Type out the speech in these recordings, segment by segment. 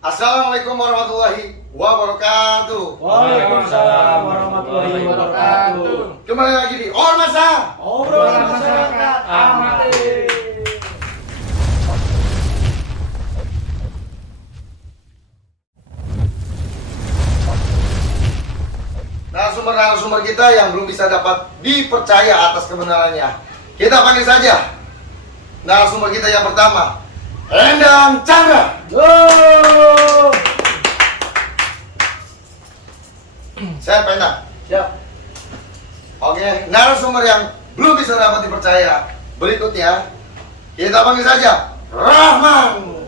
Assalamualaikum warahmatullahi wabarakatuh. Waalaikumsalam warahmatullahi wabarakatuh. Kembali lagi di Ormasa Obrolan masyarakat amati. Narasumber kita yang belum bisa dapat dipercaya atas kebenarannya, kita panggil saja narasumber kita yang pertama, Endang Chandra. Saya Endang. Siap. Oke, narasumber yang belum bisa dapat dipercaya berikutnya, kita panggil saja Rahman.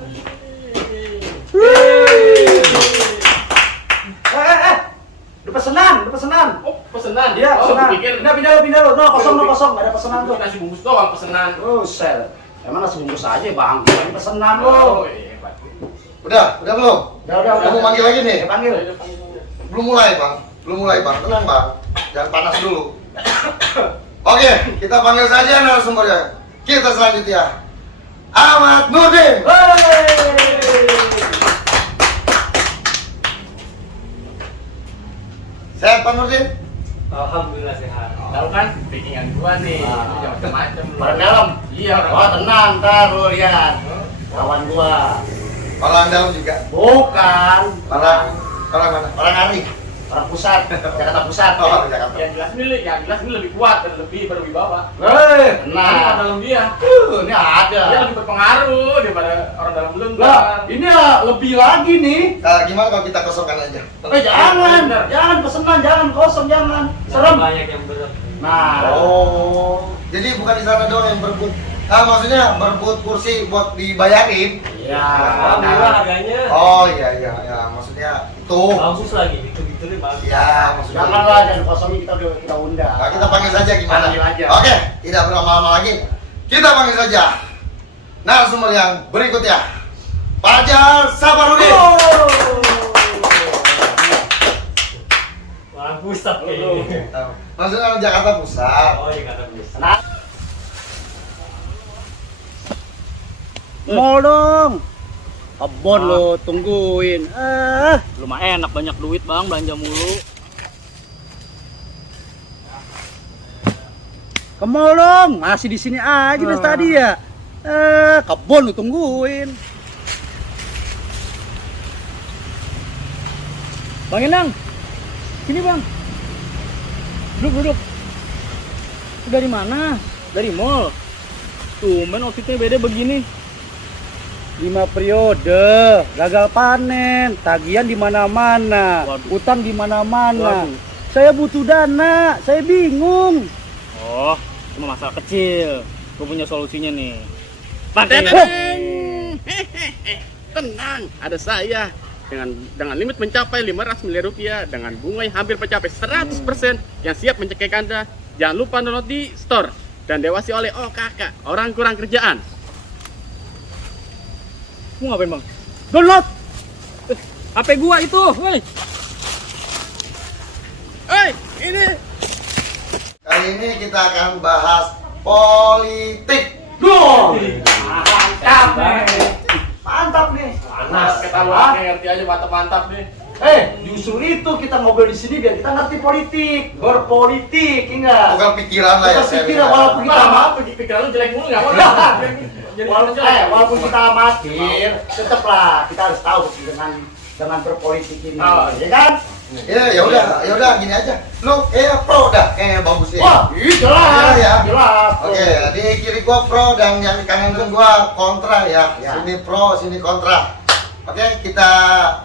Udah pesenan. Oh, pesenan? Iya, Oh, pesenan. pikir Pindah lo. No, kosong. Gak ada pesenan tuh. nasi bungkus doang pesenan. Sel. Emang nasi bungkus aja bang. Ini pesenan lo. Oh, iya, Pak. Udah belum? Udah. Kamu manggil lagi nih? Ya, panggil. Belum mulai bang, tenang bang, jangan panas dulu. Oke, kita panggil saja narasumbernya. Kita selanjutnya Ahmad Nurdin. Sehat Pak Nurdin? Alhamdulillah sehat. Tahu kan backingan gua nih, Ah. macam-macam lu. Orang dalam. Iya, orang Oh tenang, ntar lu lihat. Kawan gua. Orang dalam juga. Bukan. Orang mana? Orang Ari. Orang pusat. Jakarta Pusat. Oh, Jakarta. Yang jelas ini lebih kuat dan lebih berwibawa. Nah. Orang dalam dia. Ini ada. Dia lebih berpengaruh daripada orang dalam belum. Lah, ini ya lebih lagi nih. Gimana kalau kita kosongkan aja? Jangan pesenan, jangan kosong, jangan. Serem. Banyak yang berat. Nah, Oh, jadi bukan di sana doang yang berebut. Maksudnya berebut kursi buat dibayarin. ya. Alhamdulillah harganya Oh iya, maksudnya itu. bagus lagi, gitu nih bagus. Ya, maksudnya. Janganlah, jangan kosongin kita undang. Nah, kita panggil saja gimana? Panggil aja. Oke, tidak berlama-lama lagi. Kita panggil saja narasumber yang berikutnya, Fajar Safarudin. Orang pusat kayaknya. Maksudnya orang Jakarta Pusat. Oh iya kata pusat. Nah. Mau dong. Kebon lo tungguin. Lumayan enak, banyak duit bang, belanja mulu. Ke mall dong. Masih di sini aja dari tadi ya. Kebon lo tungguin. Bang Enang, sini bang. Duduk. Itu dari mana? Dari mall. Tumben outfitnya beda begini. 5 periode, gagal panen, tagihan di mana-mana, Waduh. utang di mana-mana. Waduh. Saya butuh dana, saya bingung. Oh, cuma masalah kecil. Gue punya solusinya nih. Bang, Tenang, ada saya dengan limit mencapai 500 miliar rupiah dengan bunga yang hampir mencapai 100% yang siap mencekik Anda. Jangan lupa download di store dan dewasi oleh OKK, orang kurang kerjaan. mau ngapain bang? Download. HP gua itu, woi. Ini Kali ini kita akan bahas politik. Mantap nih. Panas ketawa, ngerti aja mantap nih. Justru itu kita ngobrol di sini biar kita ngerti politik, berpolitik, ingat. Bukan pikiran lah ya. Bukan saya pikiran, bilang. walaupun kita Maaf, pikiran lu jelek mulu enggak mau. walaupun kita amatir, tetaplah kita harus tahu dengan berpolitik ini, Oh. ya kan? Ya udah gini aja. Lu pro dah, bagus ya. Wah, jelas, Ya. jelas. Oke, di kiri gua pro dan yang kanan gua kontra ya. Ya. Sini pro, sini kontra. Oke, kita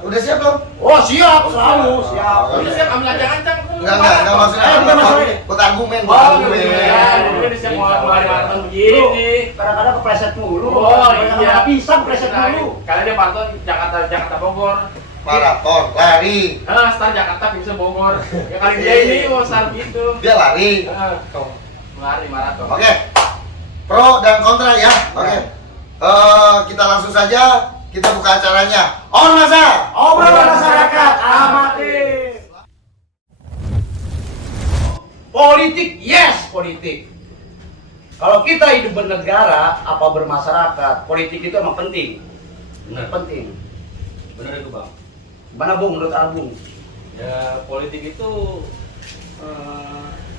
udah siap belum? Oh siap, selalu siap. Udah siap ambil ancang-ancang. Enggak maksudnya. bukan masalah. Buat argumen, buat Oh, argumen. iya, udah siap mau maraton begini. Kadang-kadang kepleset mulu. Oh Kadang-kadang iya, pisang kepleset mulu. Kalian dia maraton Jakarta Bogor. Maraton, lari. Start Jakarta bisa Bogor. Ya kali dia ini mau start gitu. Dia lari. Lari maraton. Oke. Pro dan kontra ya. Oke. Kita langsung saja. Kita buka acaranya. Ormasa. Obrolan masyarakat amati. Politik, yes politik. Kalau kita hidup bernegara, apa bermasyarakat, politik itu emang penting. Benar. Penting. Bener itu bang. Gimana Bung menurut Albung? Ya politik itu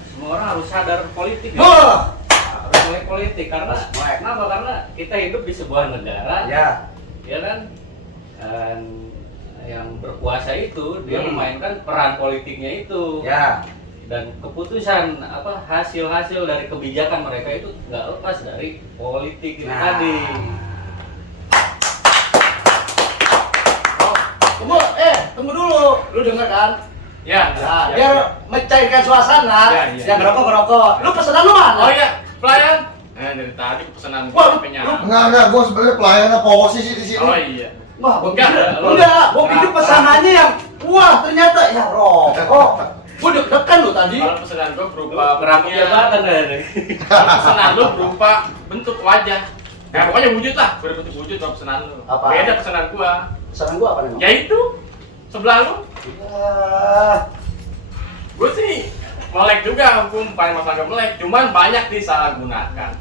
semua orang harus sadar politik. Ya. Wah, Harus mulai politik karena Mulai. kenapa? Karena kita hidup di sebuah negara, ya. ya kan? Dan yang berkuasa itu dia Hmm. memainkan peran politiknya itu. Ya. Dan keputusan hasil-hasil dari kebijakan mereka itu nggak lepas dari politik itu Nah. tadi. Tunggu dulu. Lu denger kan? Ya. Nah, biar mencairkan suasana, Ya, ya. yang ngerokok. Lu pesanan lu mana? Oh iya, pelayan. Dari tadi pesanan Wah, lu- penyanyi. Enggak, gue sebenarnya pelayan apa posisi di sini. Oh iya. Wah, gua Enggak, pikir, lu- enggak, gua pikir Kenapa? pesanannya yang, wah ternyata ya rokok. Gua deg-degan lu tadi. Kalau pesanan gua berupa Merangkap jabatan kan? Kalau pesanan lu berupa bentuk wajah. Ya pokoknya wujud lah, berbentuk wujud kalau pesanan lu. Apa? Beda pesanan gua. Pesanan gua apa nih? Yaitu sebelah lu. Ya. Gua sih melek juga, paling masalah melek, cuman banyak disalahgunakan.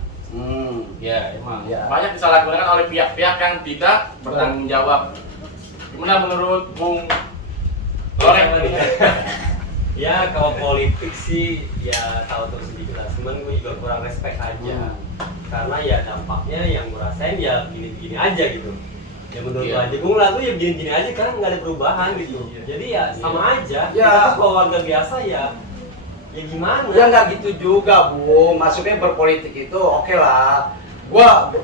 Ya emang. Ya. Banyak disalahgunakan oleh pihak-pihak yang tidak bertanggung jawab. Gimana menurut Bung Loreng? Ya kalau politik sih ya tahu terus sedikit lah. Cuman gue juga kurang respect aja. Karena ya dampaknya yang gue rasain ya begini-begini aja gitu. Ya menurut Iya. gue aja, gue ngeliat tuh ya begini-begini aja kan nggak ada perubahan gitu. Iya. Jadi ya sama aja. Ya. Kita sebagai warga biasa ya gimana? Ya nggak gitu juga, Bu. Maksudnya berpolitik itu oke lah.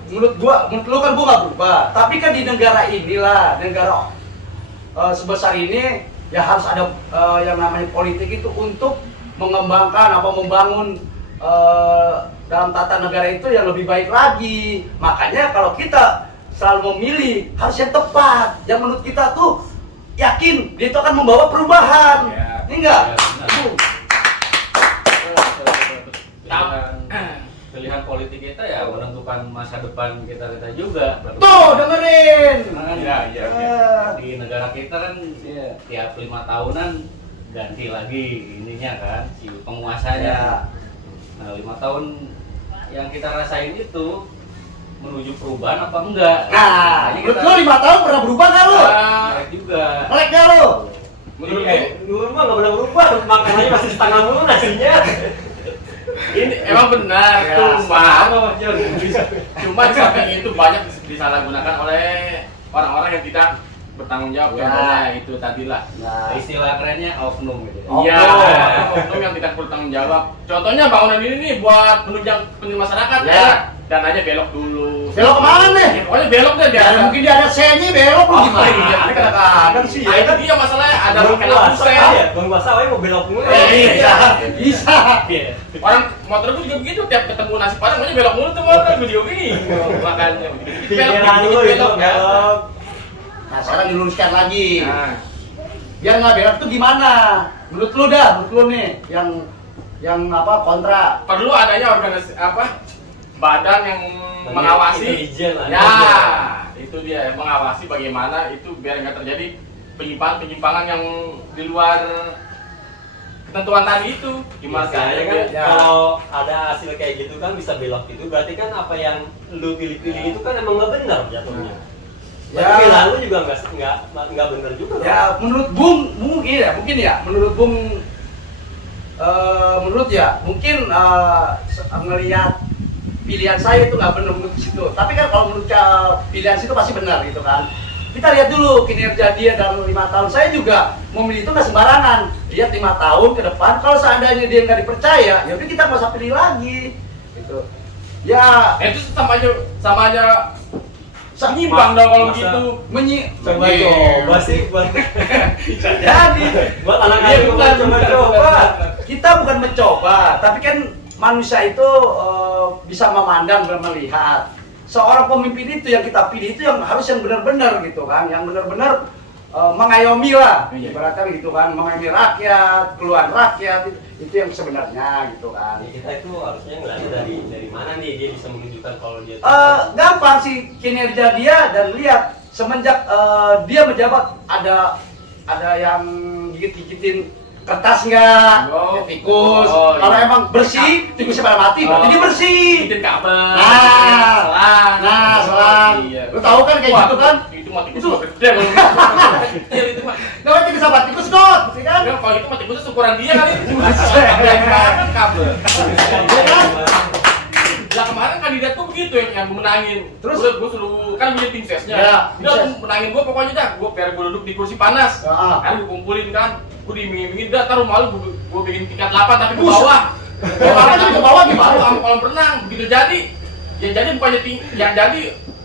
Menurut lu kan gua nggak berubah. Tapi kan di negara inilah, negara sebesar ini ya harus ada yang namanya politik itu untuk mengembangkan apa membangun dalam tata negara itu yang lebih baik lagi. Makanya kalau kita selalu memilih harus yang tepat, yang menurut kita tuh yakin dia itu akan membawa perubahan. Ya. Ini enggak? Ya, benar. Itu. Pilihan politik kita ya menentukan masa depan kita juga. Tuh, dengerin. Iya, iya, Di negara kita kan tiap 5 tahunan ganti lagi ininya kan si penguasanya. Nah 5 tahun yang kita rasain itu menuju perubahan apa enggak? Nah, ini menurut lu 5 tahun pernah berubah nggak lu? melek juga. Melek nggak lu? Menurut Dulu mah nggak pernah berubah, makanannya masih setengah mulu nasinya. ini emang benar, Ya, cuma di samping itu banyak disalahgunakan oleh orang-orang yang tidak bertanggung jawab. Ya. Contohnya itu tadilah. Nah, Istilah kerennya oknum gitu. Iya, Oknum. oknum yang tidak bertanggung jawab. Contohnya bangunan ini nih buat penunjang masyarakat Ya. dan aja belok dulu. belok kemana nih? Ya, pokoknya belok deh biar Ya, mungkin dia ada sennya belok lu Oh, gimana? iya, Ini kadang-kadang sih Nah, ya. itu dia masalahnya ada Belum kena puasa buset. ya, belum puasa aja mau belok mulu. Bisa, bisa. Orang motor gue juga begitu, tiap ketemu nasi padang maunya belok mulu tuh motor, gue juga bingung. Makanya Pikiran lu itu ya. belok. Nah, sekarang diluruskan lagi. Nah, Biar nggak belok tuh gimana? Menurut lu dah, menurut lu nih yang apa kontra? perlu adanya organisasi apa? Badan yang mengawasi. Intelijen lah. Ya, itu dia mengawasi bagaimana itu biar nggak terjadi penyimpangan yang di luar ketentuan tadi itu. Gimana Biasanya kan Ya. kalau ada hasil kayak gitu kan bisa belok gitu, berarti kan apa yang lu pilih-pilih itu kan emang nggak benar jatuhnya. Ya. Ya. Pilihan lu juga nggak benar juga. Ya menurut Bung mungkin ya menurut Bung menurut ya mungkin ngelihat pilihan saya itu nggak benar menurut situ. Tapi kan kalau menurut pilihan situ pasti benar gitu kan. Kita lihat dulu kinerja dia dalam 5 tahun. Saya juga memilih itu nggak sembarangan. Lihat 5 tahun ke depan. Kalau seandainya dia nggak dipercaya, ya udah kita nggak usah pilih lagi. Gitu. Ya itu sama aja nyimpang dong kalau Masa- gitu. Coba Iya. coba sih buat jadi buat anak Iya, anak bukan, coba. kita bukan mencoba, tapi kan manusia itu bisa memandang dan melihat. Seorang pemimpin itu yang kita pilih itu yang harus yang benar-benar gitu kan, yang benar-benar mengayomi lah, Iya. ibaratnya gitu kan, mengayomi rakyat, keluhan rakyat itu yang sebenarnya gitu kan. Ya, kita itu harusnya ngeliat dari mana nih dia bisa menunjukkan kalau dia Gampang sih kinerja dia dan lihat semenjak dia menjabat ada yang gigit-gigitin kertas nggak, Oh. ya, tikus. Oh, Kalau iya. emang bersih, tikusnya pada mati, berarti dia bersih. Bikin kabel. Nah, selang. nah, selang. Iya. Lu tahu kan kayak Wah, gitu kan? Itu mah tikus Itu. gede. gue syukuran dia kali. Kemarin kabel. Lah kemarin kandidat tuh begitu yang gue menangin. Terus? Gue suruh kan punya tim sesnya. Ya, Dia tim ses. menangin gue pokoknya dah. Gue biar gue duduk di kursi panas. Kan gue kumpulin kan. Gue diiming-imingin dah taruh malu gue bikin tingkat 8 tapi ke bawah. Ke bawah gimana? Sama kolam renang begitu jadi. Ya jadi bukannya yang jadi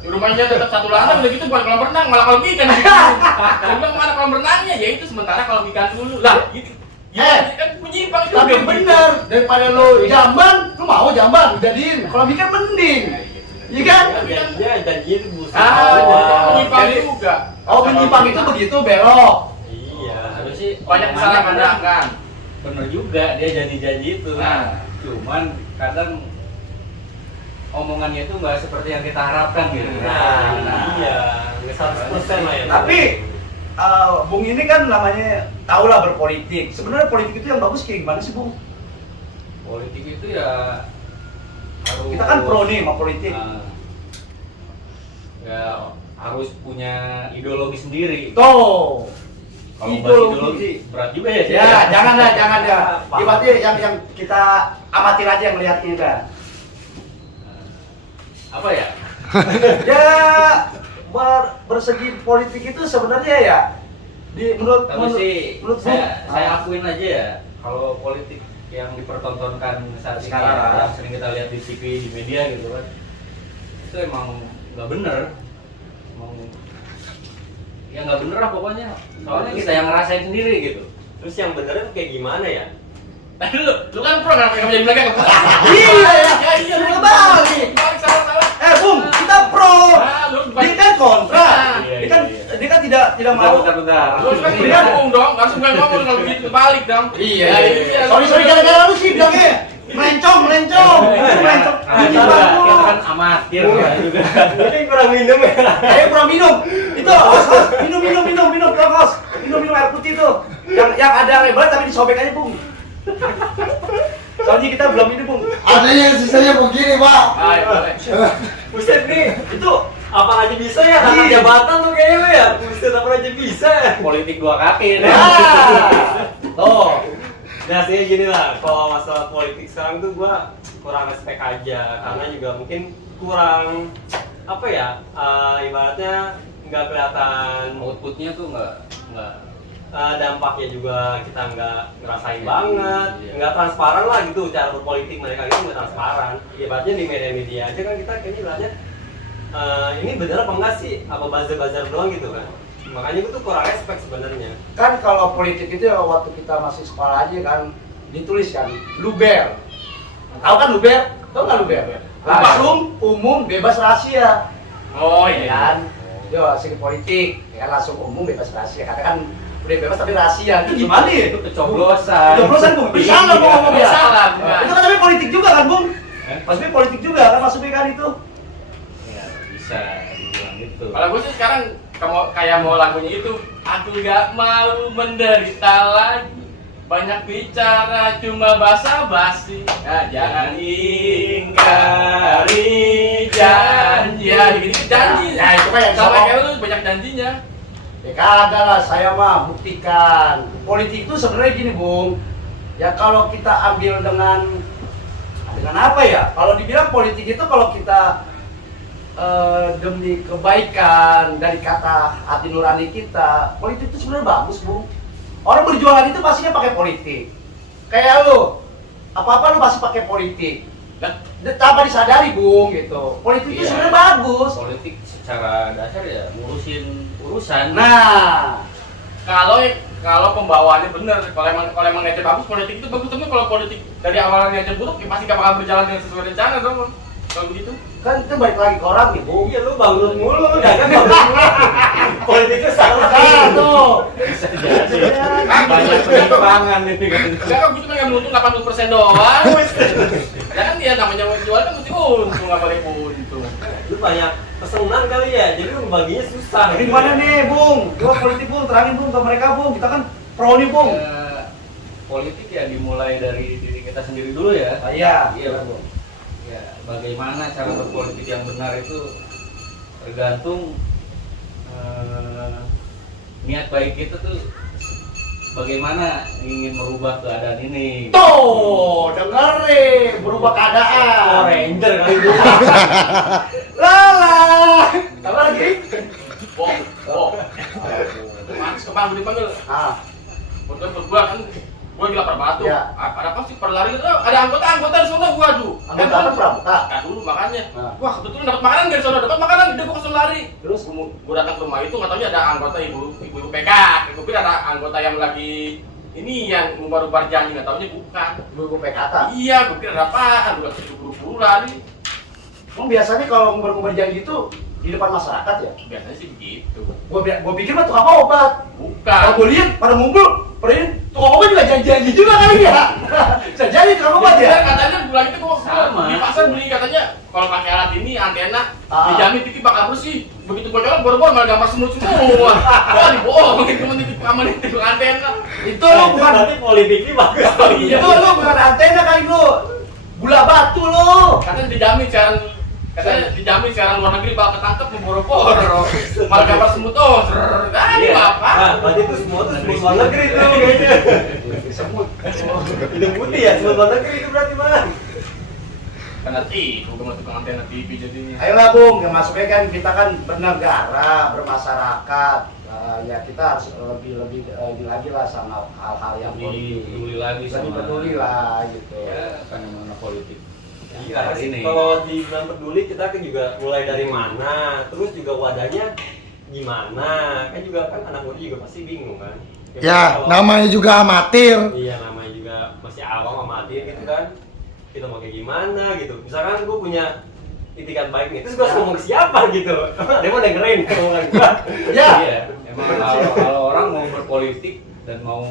rumahnya tetap satu lantai udah gitu bukan kolam renang malah kolam ikan gitu. Saya bilang mana kolam renangnya ya itu sementara kolam ikan dulu lah gitu. Ya kan menyimpang itu. Tapi bener, daripada lo jamban, lo mau jamban jadiin. Kalau ikan mending. Iya kan? Ya janji itu busuk. Menyimpang Jadi- juga. Oh, menyimpang itu begitu belok. Iya. Harus sih Banyak salah pandang kan. bener juga dia janji-janji itu. Nah. Cuman kadang omongannya itu nggak seperti yang kita harapkan gitu. Iya, nggak 100% lah ya. Tapi Bung ini kan namanya tau lah berpolitik. Sebenarnya politik itu yang bagus kayak gimana sih, Bung? Politik itu ya harus Kita kan pro nih sama politik. Ya harus punya ideologi sendiri. Tuh. Kalau bahas ideologi berat juga ya. Ya, jangan ya. Ibaratnya yang kita amatir aja yang melihat ini kan. Apa ya? Ya bersegi politik itu sebenarnya ya Tapi sih menurut saya akuin aja ya kalau politik yang dipertontonkan saat ini Sekarang. ya, yang sering kita lihat di TV di media gitu kan itu emang nggak bener, emang ya nggak bener lah pokoknya soalnya kita yang ngerasain sendiri gitu. Terus yang benernya tuh kayak gimana ya? Lu kan pro kenapa jadi belakang? Iya, iya, lu kebalik. Balik salah. Bung, kita pro. Lu Dia kan kontra. Iya, Dia kan iya. dia kan tidak mau. Bentar. Lu kan ngomong dong, langsung gue ngomong kalau begitu balik dong. Iya. Sorry gara-gara lu sih bilangnya melencong. Melencong. Kita kan amatir ya juga. Ini kurang minum ya. Ayo kurang minum. Itu minum kos. Minum air putih tuh. Yang ada lebar tapi disobek aja, Bung. Soalnya kita belum ini, Bung. Ada yang sisanya begini, Pak. Ayo, boleh. Buset nih, Itu apa aja bisa ya? Anak Iya. jabatan tuh kayaknya lu ya. Buset apa aja bisa ya. Politik dua kaki. Tuh. Nah, sih gini lah, kalau masalah politik sekarang tuh gua kurang respect aja karena juga mungkin kurang apa ya, ibaratnya nggak kelihatan Outputnya tuh nggak dampaknya juga kita nggak ngerasain Iya. banget, Iya. nggak transparan lah gitu cara berpolitik mereka itu nggak transparan. Ibaratnya di media-media aja kan kita kayaknya ibaratnya ini bener apa enggak sih, apa buzzer-buzzer doang gitu kan. Makanya gue tuh kurang respect sebenarnya. Kan kalau politik itu ya waktu kita masih sekolah aja kan ditulis kan luber. Tahu kan luber? Tahu nggak luber? Langsung umum bebas rahasia. Oh Ya iya. kan? Yo, asik politik, ya langsung umum bebas rahasia. Katakan udah bebas tapi rahasia. Itu gimana ya? itu kecoblosan. Kecoblosan, Bung. Salah Bung ngomong ya. Salah, Itu kan tapi politik juga kan, Bung? Maksudnya politik juga kan masuknya kan itu. Ya bisa dibilang gitu. Kalau gue sih sekarang kayak mau lagunya itu, aku nggak mau menderita lagi, banyak bicara cuma basa-basi. Nah, jangan ingkari janji. Ya, gitu janji. Ya, itu kan yang sama sama. kayak lu banyak janjinya. Ya kagak lah, saya mah buktikan. Politik itu sebenarnya gini, Bung. Ya kalau kita ambil dengan apa ya? Kalau dibilang politik itu kalau kita demi kebaikan dari kata hati nurani kita, politik itu sebenarnya bagus, Bung. Orang berjualan itu pastinya pakai politik. Kayak lu, apa-apa lu pasti pakai politik. Dan Tanpa disadari, Bung, gitu. Politik itu Iya. sebenarnya bagus. Politik secara dasar ya ngurusin urusan. Nah, kalau pembawaannya bener, kalau emang niatnya bagus, politik itu bagus. Tapi kalau politik dari awalnya niatnya buruk, ya pasti gak bakal berjalan dengan sesuai rencana dong. Kalau begitu. kan itu balik lagi ke orang nih, Bung. Iya lu bangkrut mulu, lu dagang bangkrut mulu. Politiknya salah. Tuh. Bisa jadi. Banyak penyimpangan ini kan. Enggak kan, gue cuma ngambil untung 80% doang. Ya kan dia namanya jual kan mesti untung, nggak boleh untung. Lu banyak pesenan kali ya, jadi lu baginya susah. Ini gimana nih, Bung? Coba politik, Bung, terangin, Bung, ke mereka, Bung. Kita kan pro nih, Bung. Politik ya dimulai dari diri kita sendiri dulu ya. Iya. Iya, Bung. Ya, bagaimana cara berpolitik yang benar itu tergantung niat baik kita tuh bagaimana ingin merubah keadaan ini. Tuh, dengerin, berubah keadaan. Ranger kali itu. Lala. Apa lagi? Bok. Mas kemana dipanggil? Ah, Betul gua kan gua lagi lapar batu. Ya. Ada apa sih perlari itu? Ada anggota di sana gua tuh. anggota apa pramuka? Nah dulu makanya. Ah. Wah kebetulan dapat makanan dari sana, dapat makanan dia gua langsung lari. Terus Gua datang ke rumah itu nggak taunya ada anggota ibu PK. Gua kira ada anggota yang lagi ini yang baru janji, nggak taunya bukan. guru PKK. Iya, gua kira ada apaan, udah buru-buru lari. Emang biasanya kalau ngumpul janji itu di depan masyarakat ya? Biasanya sih begitu. Gua pikir mah tukang obat. Bukan. Kalau gue lihat pada ngumpul, pada ini tukang obat juga janji-janji juga kali ya. Bisa jadi tukang obat Dia ya. katanya bulan itu gua Sama. di pasar beli katanya kalau pakai alat ini antena dijamin TV bakal bersih. Begitu gua coba boro-boro malah gambar semut semua. Wah dibohongin cuma titip aman itu antena. Itu lu bukan Berarti politiknya bagus. itu lu bukan antena kali lu. Gula batu lu. Katanya dijamin siaran luar negeri bakal ketangkep boro-boro. Malah gambar semut ini apa? Nah, berarti itu semua tuh semua luar negeri tuh kayaknya. Semut. Hidung putih ya, semua luar negeri itu berarti mah. Karena TV, gua mau tukang antena TV jadinya. Ayolah Bung, yang masuknya kan kita kan bernegara, bermasyarakat. Ya kita harus lebih lagi lah sama hal-hal yang Lebih peduli lagi lebih sama peduli lah gitu. ya fenomena politik. Iya, Hari ini. kalau di bulan peduli kita kan juga mulai dari mana, terus juga wadahnya gimana, kan juga kan anak muda juga pasti bingung kan. Ya, Kalau- namanya juga amatir. Iya, namanya juga masih awam amatir gitu kan. Kita mau kayak gimana gitu. Misalkan gue punya itikat baik nih, terus gue harus ngomong ke siapa gitu. Dia mau dengerin omongan gue. Ya. Iya, emang kalau orang mau berpolitik dan mau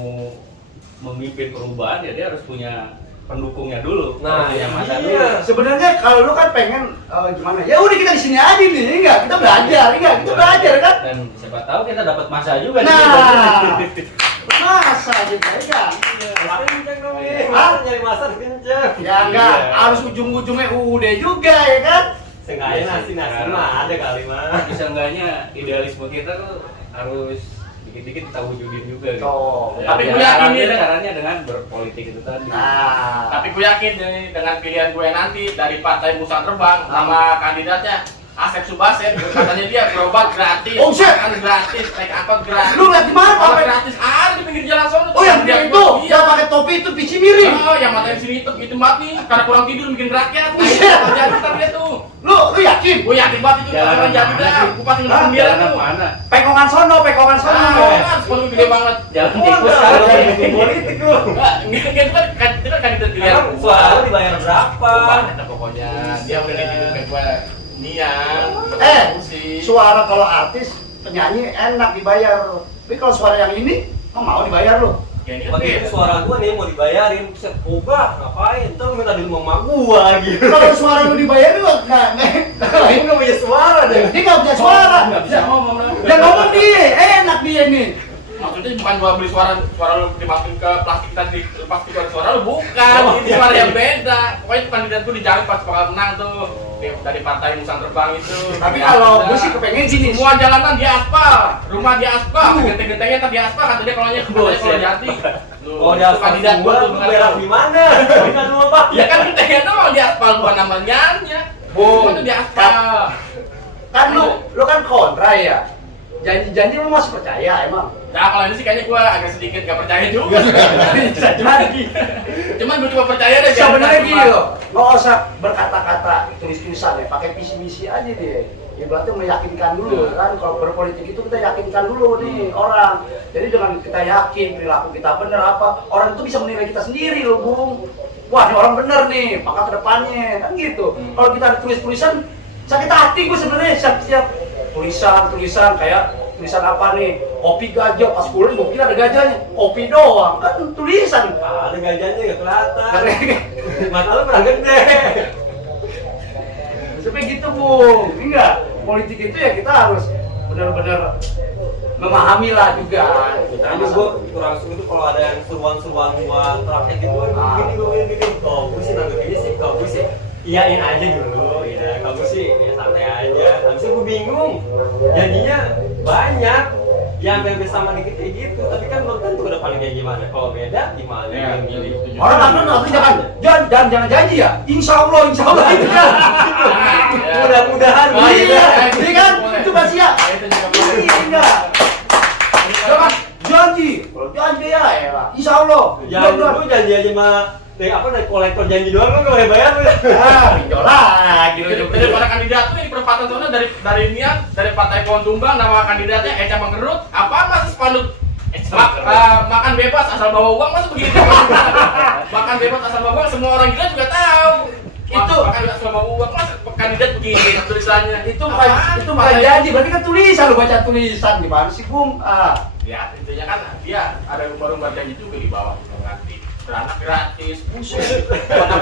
memimpin perubahan ya dia harus punya pendukungnya dulu. Nah, yang masa iya. Sebenarnya kalau lu kan pengen gimana? Ya udah kita di sini aja nih, enggak? Kita belajar, enggak? Kita belajar kan? Dan siapa tahu kita dapat masa juga di Nah, situ. masa gitu enggak? Masa kenceng dong nih, Hah? masa nyari masa kenceng. Ya enggak, Iya. harus ujung-ujungnya udah juga ya kan? Seenggaknya nasi mah ada kali mah. Bisa enggaknya idealisme kita tuh harus dikit-dikit kita wujudin juga gitu. Tuh. Ya, Tapi ya, gue yakin caranya- nih, caranya dengan berpolitik itu tadi. Nah, Tapi gue yakin nih, dengan pilihan gue nanti dari Partai Musang Terbang sama kandidatnya Asep Subaset, katanya dia berobat gratis, Oh, shit. makan gratis, naik angkot gratis. lu lihat di mana Apa Pak? gratis? Ada di pinggir jalan sono. Oh yang Dia- itu, Iya. yang pakai topi itu pici miring. Oh, yang matanya sini itu mati karena kurang tidur bikin rakyat. Nah, Buset. itu jadi ntar dia tuh. Lu yakin? Gue yakin banget itu Jalan orang jadi mana dah. sih? Gue pasti Hah? ngelakuin dia Jalan tuh. mana? Pekongan sono. Ah, kan sepuluh gede banget. Jalan Oh, tikus udah, kalau udah, gitu. politik lu. Enggak, itu kan kandidat pilihan. Emang suara lu dibayar berapa? Banyak pokoknya. Dia udah nitipin ke gue. Nian, Suara kalau artis, penyanyi enak dibayar. Tapi kalau suara yang ini, mau dibayar lu. Bagi itu suara gua nih mau dibayarin, set oba ngapain? Ntar lu minta di rumah emak gua gitu. Kalau suara lu dibayar lu nggak, Ini nggak punya suara deh. dia nggak punya suara. Nggak bisa ngomong. Yang ngomong dia, enak dia nih. Maksudnya bukan gua beli suara lu dimasukin ke plastik tadi lepas keluar suara lu bukan. Oh, Itu iya. suara yang beda. Pokoknya itu kandidat tuh dijamin pas bakal menang tuh. Dari Partai Musang Terbang itu. Tapi kalau gue sih kepengen gini. Semua jalanan di aspal, rumah di aspal, genteng-gentengnya tadi aspal, kata dia kalau kalau jadi. Oh, dia kandidat gua tuh berak di mana? Di rumah Pak. Ya kan gentengnya doang di aspal bukan namanya. Semua tuh di aspal. Kan lu kan kontra ya. Janji-janji lu masih percaya emang? Nah kalau ini sih kayaknya gua agak sedikit gak percaya juga. Bisa jadi. Cuman gua coba percaya deh. Sebenarnya gini loh, nggak usah berkata-kata tulis-tulisan ya, pakai visi misi aja deh. Ya berarti meyakinkan dulu kan, kalau berpolitik itu kita yakinkan dulu nih orang. Jadi dengan kita yakin perilaku kita bener apa, orang itu bisa menilai kita sendiri loh Bung. Wah ini orang bener nih, maka kedepannya kan gitu. Kalau kita ada tulis-tulisan, sakit hati gue sebenarnya siap-siap tulisan kayak tulisan apa nih, kopi gajah, pas pulang gue kira ada gajahnya, kopi doang, kan tulisan. Ada gajahnya nggak kelihatan. Karena Mata lu pernah gede. sampai gitu Bung, enggak politik itu ya kita harus benar-benar memahami lah juga. Tapi gue kurang suka itu kalau ada yang seruan-seruan buat rakyat gitu, gini. Kalau gue sih nanggepinnya sih, kalau gue sih iyain aja dulu, ya. Kalau gue sih ya santai aja. Habisnya gue bingung, jadinya banyak. Ya hampir sama dikit kayak gitu, tapi kan belum tentu ke depannya kayak gimana. Kalau beda gimana Ya, yang milih? Orang nanti jangan janji ya. Insya Allah itu kan. Mudah-mudahan. Oh, Iya, itu iya kan? boleh. Itu masih ya. Itu juga boleh. Iya enggak. Jangan janji. Kalau janji ya, Insya Allah. Jangan lu janji aja sama dari kolektor janji doang lu nggak boleh bayar lu. Pinjol lagi. Daripada kandidat tuh di perempatan sana dari niat dari Partai Pohon Tumbang nama kandidatnya Eca Menggerut, apa masih spanduk makan bebas asal bawa uang masih begitu. Makan bebas asal bawa uang semua orang gila juga tahu. Itu makan bebas asal bawa uang mas kandidat begini tulisannya. Itu bukan janji, berarti kan tulisan, lu baca tulisan gimana sih, Bung? Ya intinya kan dia ada umbar-umbar janji juga di bawah nanti beranak gratis, buset,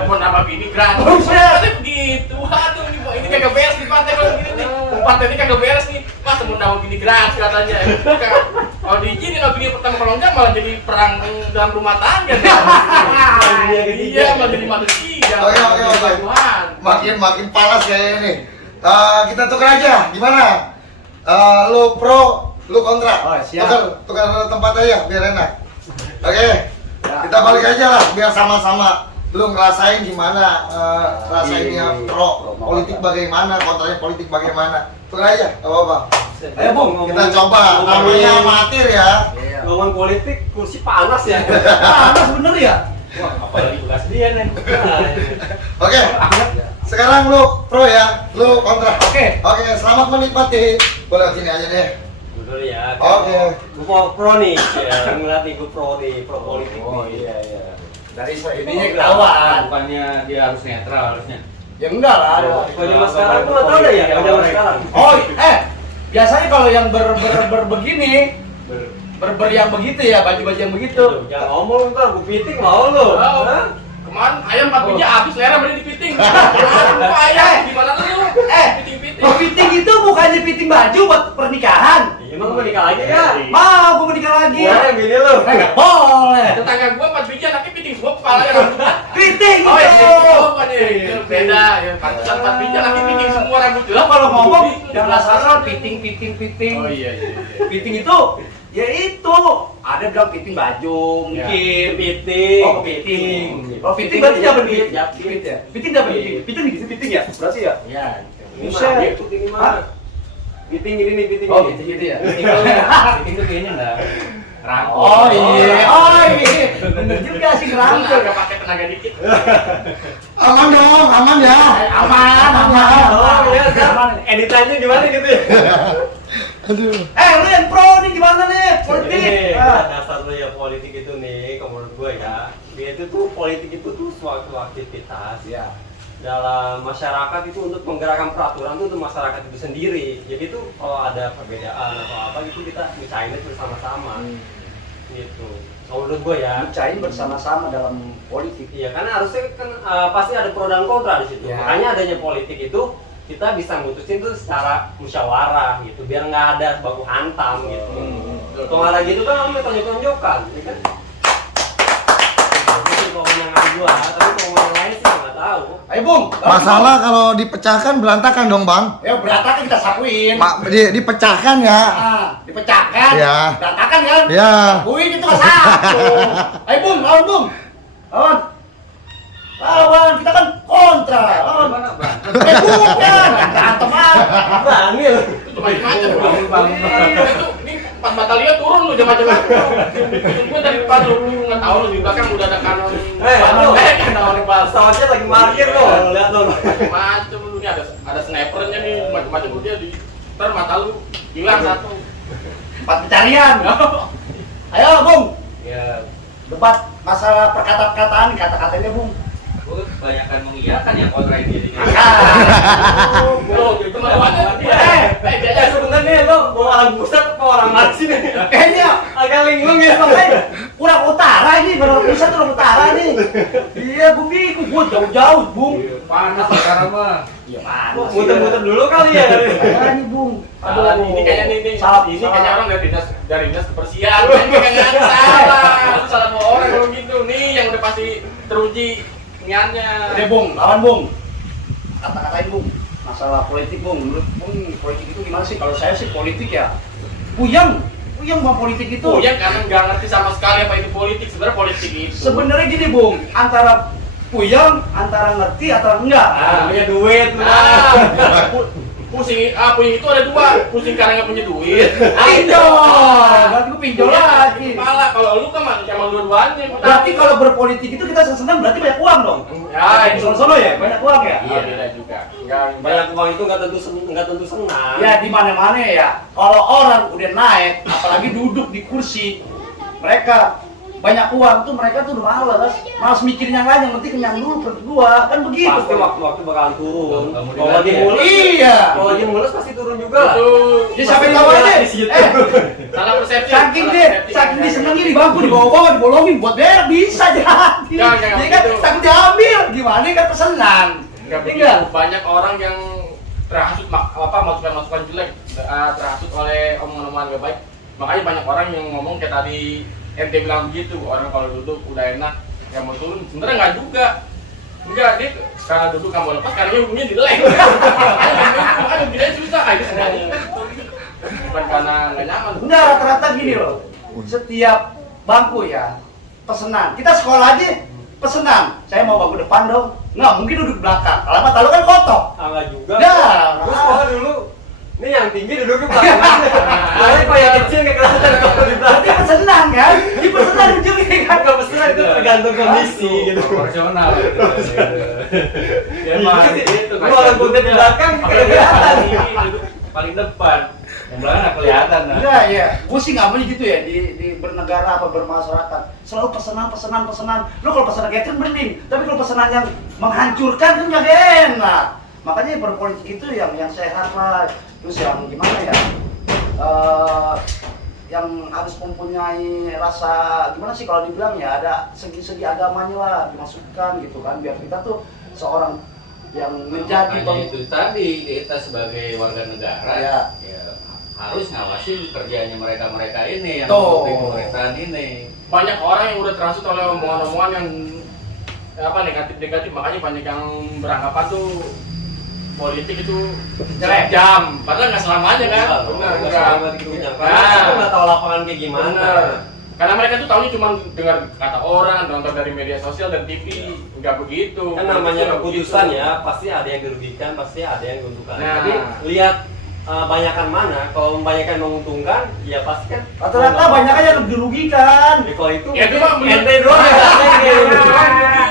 menambah bini gratis, buset, begitu, aduh ini kagak beres di pantai kalau gini nih, pantai ini kagak beres nih, mas mau nambah bini gratis katanya, kalau diizinin nggak bini pertama kalau enggak malah jadi perang dalam rumah tangga, iya malah jadi manusia, Oke. Makin panas kayaknya nih. Kita tukar aja, gimana? Lu pro, lu kontra. Oh, siap. Tukar tempat aja biar enak. Oke. Ya. Kita balik aja lah biar sama-sama lu ngerasain gimana rasainnya pro politik bagaimana, kontranya politik bagaimana. Tukar aja, enggak apa-apa. Ayo, Bung. Kita coba, namanya amatir ya. Ngomong politik kursi panas ya. Panas bener ya? Wah, apalagi bekas dia nih. Oke. Sekarang lu pro ya, lu kontra. Oke. Oke, selamat menikmati. Boleh sini aja deh. Dulu ya. Oke. Gue mau pro nih, ya. Ngeliat nih gue pro politik. Oh, nih. iya. Dari ininya Oh, ketahuan. bukannya dia harus netral harusnya. Ya enggak lah. Kalau zaman sekarang gue nggak tahu deh ya. Kalau zaman sekarang. Oh, biasanya kalau yang begini, yang begitu ya, baju-baju yang begitu. Jangan ngomong ntar, gue piting mau lu. kemarin ayam 4 biji habis lera beli di piting, lupa ayam gimana lu? Piting-piting. Piting itu bukannya piting baju buat pernikahan. Iya, emang mau nikah lagi kan? Mau gue menikah lagi. Boleh bini lu. Enggak boleh. Tetangga gua 4 biji anaknya piting semua kepalanya rambutnya. Piting Oh iya, itu. bukan ya, beda ya. Pantesan 4 biji anaknya piting semua rambutnya. Lo kalau ngomong jangan asal piting. Oh iya. Piting itu ya itu ada bilang piting baju mungkin. Piting. Oh, piting. Oh, piting berarti dapat duit. Japit Ya. Piting dapat duit. Piting di situ piting ya? Berarti ya? Iya. Buset. Piting gimana? Piting ini nih, piting. Oh, ini. piting gitu ya. Piting tuh kayaknya enggak rangkul. Oh iya. Bener juga sih Gua ngerangkul. agak pakai tenaga dikit. Aman dong, aman ya. Aman. Oh iya, kan editannya gimana gitu ya? Aduh. Lu yang pro nih gimana nih? Politik. Ini dasar lu ya politik itu nih, kalau menurut gue ya, dia itu tuh politik itu tuh suatu aktivitas Ya. dalam masyarakat itu untuk menggerakkan peraturan tuh untuk masyarakat itu sendiri. Jadi tuh kalau ada perbedaan atau apa gitu kita bicain itu bersama-sama. Gitu. Kalau menurut gue ya. Bicain bersama-sama dalam politik. Iya, karena harusnya kan pasti ada pro dan kontra di situ. Ya. Makanya adanya politik itu kita bisa mutusin tuh secara musyawarah gitu, biar nggak ada baku hantam gitu. Kalau nggak ada gitu kan kamu tonjok-tonjokan, ya kan? Itu kewenangan gua, tapi kewenangan lain sih nggak tahu. Ayo Bung. Masalah kalau dipecahkan berantakan dong, Bang. Ya berantakan kita sapuin. Dipecahkan ya. Dipecahkan. Ya. Berantakan kan? Ya. Sapuin itu kan satu. Ayo Bung, lawan Bung. Lawan, kita kan kontra. Lawan. Bukan, berantem aja. Berani lu. Itu macam-macam bang. Itu nih pas batalion turun lu macam-macam. Gua dari depan lu nggak tahu lu di belakang udah ada kanon. Kanon bal. Pesawatnya lagi parkir lo, lihat lo. Macam lu nih ada snipernya nih macam-macam dia di ntar mata lu hilang satu. 4 pencarian. Ayo Bung. Ya, Debat masalah perkataan-perkataan, kata-katanya Bung. gue kebanyakan mengiyakan yang kontra ini jadinya. Oh, gitu mah dia. Eh sebenarnya lo mau orang pusat apa orang mana sih nih? Kayaknya Agak linglung ya. kurang utara ini, baru pusat kurang utara nih. Iya, Bung Biku, gua jauh-jauh, Bung. Panas sekarang mah. Iya, mana sih? Muter-muter dulu kali ya. Mana nih, Bung? Salah nih, ini kayaknya nih Salah, ini salah. kayaknya orang dari dinas kebersihan. Ini kayaknya salah. Lu salah bawa orang kalau gitu. Nih yang udah pasti teruji niatnya. Udah, Bung, lawan Bung. Kata-katain Bung. Masalah politik, Bung. Menurut Bung, politik itu gimana sih? Kalau saya sih politik ya puyeng. Puyang bang politik itu. Oh ya karena nggak ngerti sama sekali apa itu politik. Sebenarnya politik itu. Sebenarnya gini Bung, antara puyang, antara ngerti, antara enggak. Punya duit Pusing itu ada dua, pusing karena nggak punya duit. Pinjol, berarti gue pinjol lagi. Kepala, kalau lu kan emang dua-duanya. Berarti kalau berpolitik itu kita senang berarti banyak uang dong. Ya, Di sono ya, banyak uang ya. Iya, beda juga. Enggak banyak uang itu nggak tentu senang. Ya di mana-mana ya. Kalau orang udah naik, apalagi duduk di kursi, mereka banyak uang tuh mereka tuh udah malas mikirin yang lain, yang penting kenyang dulu perut gua, kan begitu. Pasti waktu bakalan turun. Kamu Kalau lagi dilatih ya? mulus, Iya. Kalau lagi mulus pasti turun juga lah. itu Ya sampai tahu aja. salah persepsi. Saking disenangi di bangku dibawa-bawa dibolongin buat berak bisa jadi. Jangan, Jadi kan gitu. takut diambil, gimana kan pesenan. Enggak begitu. Enggak. Banyak orang yang terhasut masukan-masukan jelek, terhasut oleh omongan-omongan gak baik. Makanya banyak orang yang ngomong kayak tadi ente bilang begitu, orang kalau duduk udah enak yang mau turun, sebenarnya nggak juga. Enggak, dia karena duduk kamu lepas karena hubungnya dilek. Makanya dia susah, itu sengaja. Bukan karena nggak nyaman. Enggak, rata-rata gini loh. Setiap bangku ya pesenan. Kita sekolah aja pesenan. Saya mau bangku depan dong. Nggak mungkin duduk belakang. Alamat lalu kan kotor. Enggak juga. Nah, Gue sekolah dulu. Ini yang tinggi duduknya belakang. Soalnya kalau yang kecil nggak kelihatan kalau di berarti belakang. pesenan kan? Di pesenan ujungnya kan? Nggak pesan itu tergantung kondisi gitu. Proporsional. Emang gitu. Lu orang putih di belakang nggak kelihatan. Paling depan. Yang belakang nggak kelihatan. Nah. Enggak ya, gue sih nggak mau gitu ya di bernegara apa bermasyarakat. Selalu pesanan. Lu kalau pesanan catering mending, tapi kalau pesanan yang menghancurkan kan nggak enak. Makanya berpolitik itu yang sehat lah. Terus yang gimana ya? Yang harus mempunyai rasa gimana sih kalau dibilang ya ada segi-segi agamanya lah dimasukkan gitu kan biar kita tuh seorang yang menjadi Makanya itu tadi kita sebagai warga negara Ya. ya harus ngawasin kerjanya mereka ini yang Tuh. di pemerintahan ini. Banyak orang yang udah terhasut oleh omongan-omongan yang negatif, makanya banyak yang beranggapan tuh politik itu Jelek. jam, padahal nggak selamanya kan? Benar, Nggak enggak. sama gitu. Karena kita nggak tahu lapangan kayak gimana. Benar. Karena mereka tuh taunya cuma dengar kata orang, nonton dari media sosial dan TV, nggak begitu. Kan namanya Nggak keputusan begitu. ya, pasti ada yang dirugikan, pasti ada yang diuntungkan. Nah. Tapi lihat banyakan mana, kalau banyakan menguntungkan, ya pasti kan rata-rata banyak aja yang dirugikan. Ya, kalau itu Ya itu mah menurut- ente doang ya.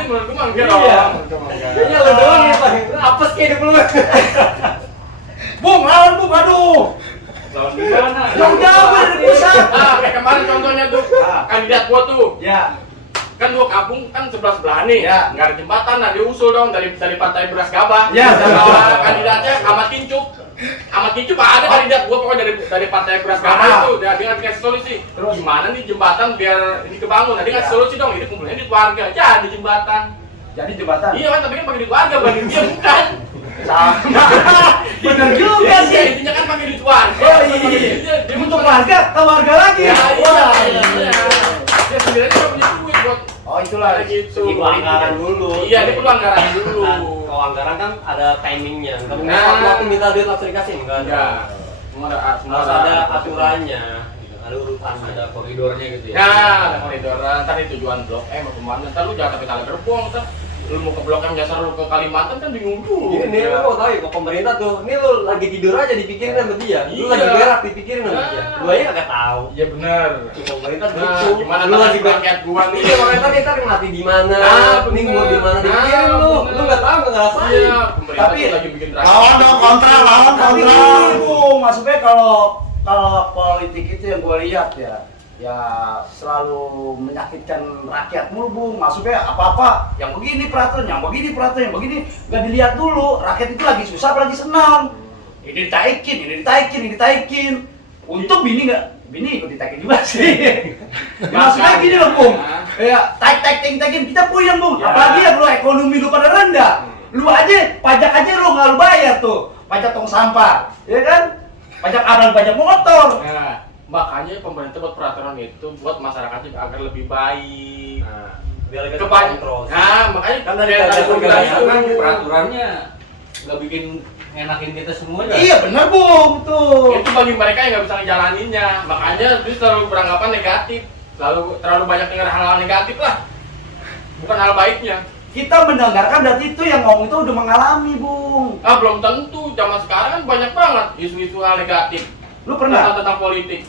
Menurut gua enggak Iya. dong. Menurut gua enggak. Kayaknya lo doang ya Pak. Apes kayak hidup lu. Bung, lawan Bung, aduh. Lawan gimana? Jauh-jauh dari pusat. Nah, kayak kemarin contohnya tuh, kandidat gua tuh, Ya, kan dua kampung kan sebelah nih, Ya. nggak ada jembatan, nah diusul dong dari pantai Beras Gabah. Ya, Nah, kandidatnya Ahmad Kincuk ada kandidat gua pokoknya dari pantai Beras Gabah Ah. itu, dia ngasih solusi. Terus? Gimana nih jembatan biar ini kebangun? Nah, dia ngasih solusi dong, ini kumpulnya di warga, jadi jembatan. jadi jembatan. Iya kan, tapi kan pakai duit warga, bukan dia bukan. Sama. Bener juga Iya, sih. intinya kan pakai duit warga. Oh iya. Dia Untuk warga, ke warga lagi. Ya, Wah. iya. Dia sebenarnya nggak punya duit buat Oh itulah. kayak gitu. Perlu anggaran dulu. Iya, dia perlu anggaran dulu. Nah, kalau anggaran kan ada timingnya. Nggak mungkin Nah. waktu minta duit langsung dikasih, enggak ada. Enggak. Semua semua Harus ada aturannya, gitu. Ada urutannya. Ada koridornya gitu ya. Ya, ada koridor. Ntar itu tujuan Blok M atau mana? Ntar lu jangan sampai Kali Gerbong. Ntar lu mau ke Blok M nyasar lu ke Kalimantan kan bingung dulu. Ini nih, lu mau tahu ya, kok pemerintah tuh, ini lu lagi tidur aja dipikirin sama dia. Lu Iya. lagi berak dipikirin sama dia. Lu aja kagak tahu. Iya benar. Pemerintah Nah, gitu. gimana lu lagi berak? rakyat gua nih? Iya, makanya tadi ntar mati di mana, Nah, ini bener. mau di mana dipikirin Nah, lu. bener. Lu nggak tahu, nggak ngerasain. Iya, pemerintah Tapi- tuh lagi bikin rakyat. Lawan dong, kontra, lawan Tapi kontra. gini, Bung, maksudnya kalau politik itu yang gue lihat ya selalu menyakitkan rakyat mulu, Bung. Maksudnya apa-apa yang begini peraturan, yang begini nggak dilihat dulu. Rakyat itu lagi susah, apa lagi senang. Ini ditaikin. Untung bini ikut ditaikin juga sih. Maksudnya gini loh, Bung. Ya, taikin kita puyeng, Bung. Ya. Apalagi yang lu ekonomi lu pada rendah. Lu aja pajak aja lu nggak lu bayar tuh. Pajak tong sampah, ya kan? Pajak abang, pajak motor. Nah, makanya pemerintah buat peraturan itu buat masyarakatnya agar lebih baik. Nah, biar lebih Kebanyakan. terkontrol. Nah, makanya Kan dari kayak pajak tadi gua bilang pergerakan itu, Peraturannya nggak bikin ngenakin kita semuanya. Iya benar Bung, betul. Itu bagi mereka yang nggak bisa ngejalaninnya, makanya dia selalu beranggapan negatif, terlalu banyak dengar hal-hal negatif lah, bukan hal baiknya. Kita mendengarkan berarti itu yang ngomong itu udah mengalami Bung. Ah belum tentu, zaman sekarang kan banyak banget isu-isu hal negatif. Lu pernah? Tentang politik.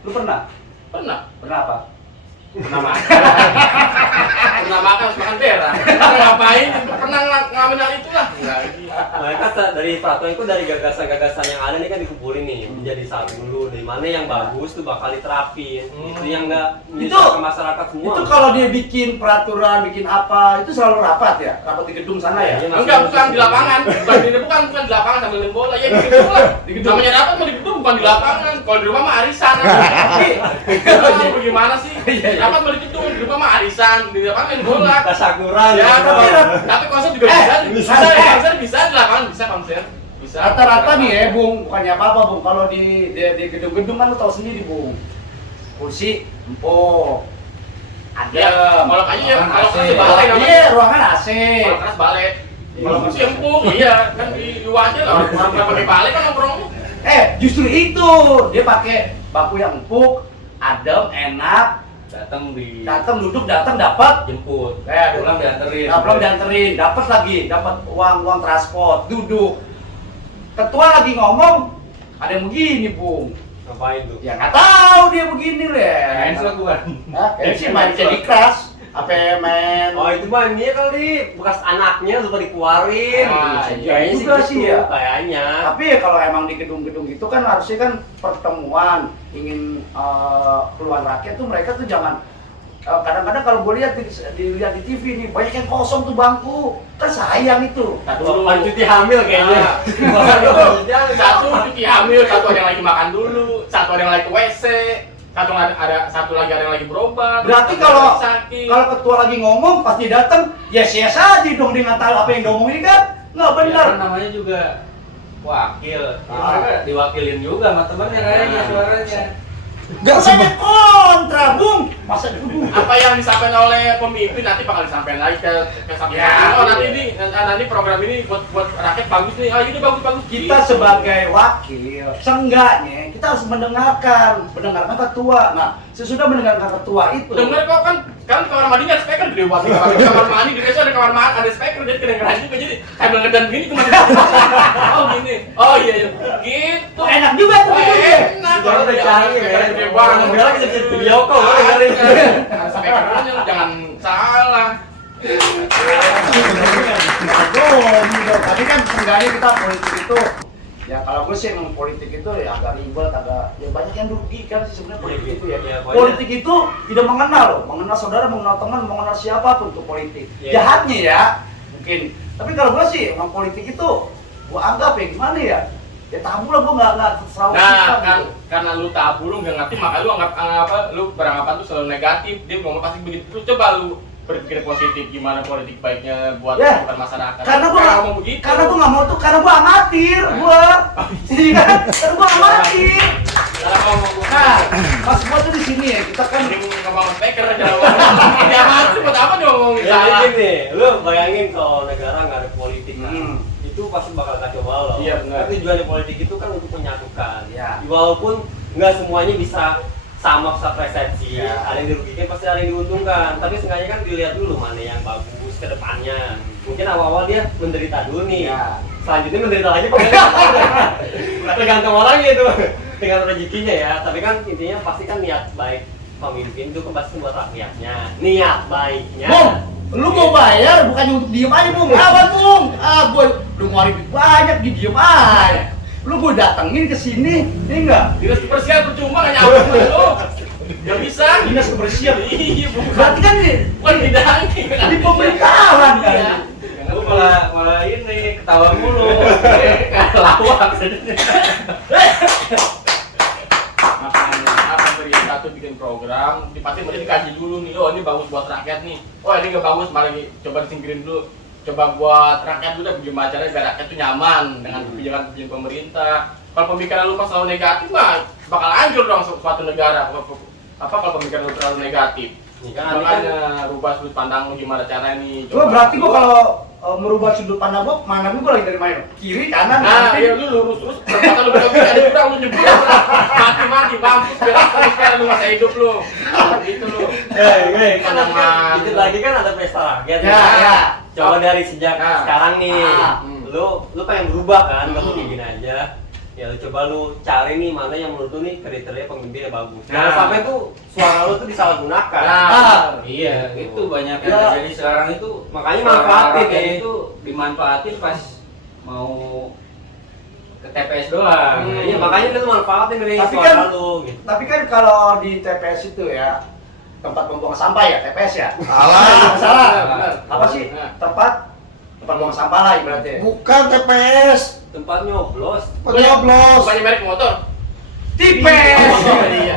Lu pernah? Pernah. Pernah apa? Pernah makan. Pernah makan, harus makan berak. Ngapain? Pernah ngalamin hal itulah. Enggak. Mereka dari peraturan itu dari gagasan-gagasan yang ada nih kan dikumpulin nih menjadi satu dulu. Dari mana yang bagus tuh bakal diterapin. Itu yang enggak menyusahkan masyarakat semua. Itu kalau dia bikin peraturan, bikin apa, itu selalu rapat ya? Rapat di gedung sana ya? Iya, Enggak, bukan di lapangan. Bukan di lapangan sambil main bola. Ya di gedung lah. Di gedung. Namanya rapat mah di gedung, bukan di lapangan. Kalau di rumah mah arisan. Bagaimana sih? Rapat mah di gedung, di rumah mah arisan. Di lapangan main bola. Tasakuran. Ya, tapi konser juga bisa. Konser bisa di lapangan, bisa konser. Bisa. Rata-rata nih ya Bung, bukannya apa-apa Bung. Kalau di gedung-gedung kan lu tahu sendiri Bung. Kursi empuk. Ya, Adem. kalau kayaknya ya, kalau AC. keras balai namanya. Iya, ruangan AC. Kalau keras balai. Kalau kursi empuk, iya kan di luar aja lah. Orang nggak pakai balai kan nongkrongnya. Justru itu dia pakai bangku yang empuk, adem, enak. Datang duduk, datang dapat jemput, pulang pulang dianterin. Pulang dianterin, dapat lagi, dapat uang transport, duduk. Ketua lagi ngomong, ada yang begini Bung. Ngapain tuh? Ya nggak tahu dia begini lah. Main selaguan. Kayaknya sih main jadi keras. Apa main? Oh itu mah dia kali bekas anaknya lupa dikeluarin. Nah, Kayaknya juga gitu, sih ya. Kayaknya. Tapi ya kalau emang di gedung-gedung itu kan harusnya kan pertemuan ingin keluar rakyat tuh mereka tuh jangan kadang-kadang kalau gue lihat dilihat di TV nih banyak yang kosong tuh bangku kan sayang itu. Bukan cuti hamil kayaknya. Satu cuci hamil, satu ada yang lagi makan dulu, satu ada yang lagi ke WC, satu lagi ada yang lagi berobat. Berarti satu kalau lagi sakit. kalau ketua lagi ngomong pasti datang yes aja dong dengan tahu apa yang diomongin kan nggak benar. Ya, kan namanya juga wakil. Ya, mereka diwakilin juga sama temennya kayaknya suaranya. Enggak Makanya kontra Bung, masa dulu. Apa yang disampaikan oleh pemimpin nanti bakal disampaikan lagi ke samping. Ya, Oh nanti program ini buat rakyat bagus nih. Ini bagus. Kita sebagai wakil, seenggaknya kita harus mendengarkan ketua. Nah, sesudah mendengarkan ketua itu. Dengar kok kan kamar mandi ada speaker gede banget. Kamar mandi di desa ada kamar mandi ada speaker jadi kedengeran juga jadi sambil ngedan begini cuma. Oh gini. Oh iya gitu. Enak juga tuh. Enak. Jangan udah canggih ya. Gede banget. Bilang kita jadi video call dengerin. Ada speakernya jangan salah. Tapi kan seenggaknya kita politik itu ya kalau gue sih emang politik itu ya agak ribet, ya banyak yang dirugikan sih sebenarnya politik itu ya. Iya, banyak. Politik itu tidak mengenal loh, mengenal saudara, mengenal teman, mengenal siapapun untuk politik. Iya. Jahatnya ya mungkin. Tapi kalau gue sih emang politik itu gue anggap ya gimana ya? Ya tabu lah gue nggak selalu Nah, suka kan gitu. karena lu tabu lu nggak ngerti maka lu lu beranggapan tuh selalu negatif. Dia ngomong pasti begitu. Lu coba lu berpikir positif gimana politik baiknya buat Ya, masyarakat. karena gue ngomong begitu. karena gue nggak mau tuh karena gue amatir gue iya kan karena gue amatir. Karena ngomong Nah mas gue tuh di sini ya kita kan mending ngomong speaker aja. Ya mati buat apa dia ngomong Ya salah. gini, lu bayangin kalau negara nggak ada politik kan, Hmm. itu pasti bakal kacau balau. Iya, benar. Tapi tujuan politik itu kan untuk menyatukan. Iya. Walaupun nggak semuanya bisa sama persepsi, Iya. ada yang dirugikan pasti ada yang diuntungkan. Tapi seenggaknya kan dilihat dulu mana yang bagus ke depannya. Mungkin awal-awal dia menderita dulu nih. Iya. Selanjutnya menderita lagi tergantung orangnya itu, dengan rezekinya ya. Tapi kan intinya pasti kan niat baik pemimpin itu kan pasti buat rakyatnya. Niat baiknya. Bung, lu mau bayar bukannya untuk diem aja Bung. Awan Bung, gue udah mau duit banyak di diem aja. Lu gue datengin ke sini, ini enggak? Dinas kebersihan percuma nggak nyampe lu. Nggak bisa. Dinas kebersihan. Iya bukan. Berarti kan Bukan bidangnya. di pemerintahan kan. Iya. Lu malah ini ketawa mulu. Kayak lawak. Makanya apa beri satu bikin program, pasti mesti dikaji dulu nih. Oh ini bagus buat rakyat nih. Oh ini nggak bagus, malah coba disingkirin dulu. Coba buat rakyat dulu bagaimana caranya biar rakyat tuh nyaman dengan kebijakan pemerintah. Kalau pemikiran lu pas selalu negatif mah bakal hancur dong suatu negara. Apa kalau pemikiran lu terlalu negatif? Nih kan Makanya rubah sudut pandang lu gimana caranya nih. Gue berarti gue kalau merubah sudut pandang gua, mana gua lagi dari main kiri kanan Nah, samping. ya lu lurus terus, perempatan lu belok kiri, ada kurang lu nyebur. Mati, mampus, beres sekarang lu masa hidup lu. Gitu lu. Kan nanti kan, itu lagi kan ada pesta rakyat Ya. Coba dari sejak sekarang nih, Ah. lu pengen berubah kan, nggak mau kayak gini aja. Ya lu coba lu cari nih mana yang menurut lu nih kriteria pemimpin yang bagus. Jangan Nah. sampai tuh suara lu tuh disalahgunakan. Nah, Iya, itu banyak yang Ya. terjadi sekarang itu. Makanya manfaatin Rakyat ya. itu dimanfaatin pas mau ke TPS doang. Iya, makanya lu manfaatin dari Tapi suara kan- lu gitu. Tapi kan kalau di TPS itu ya tempat pembuangan sampah ya TPS ya. Salah. Salah. Benar. Apa sih? Tempat buang sampah lah ibaratnya. Bukan TPS, Tempat nyoblos. penyoblos. Bukannya merek motor. TPS. Iya.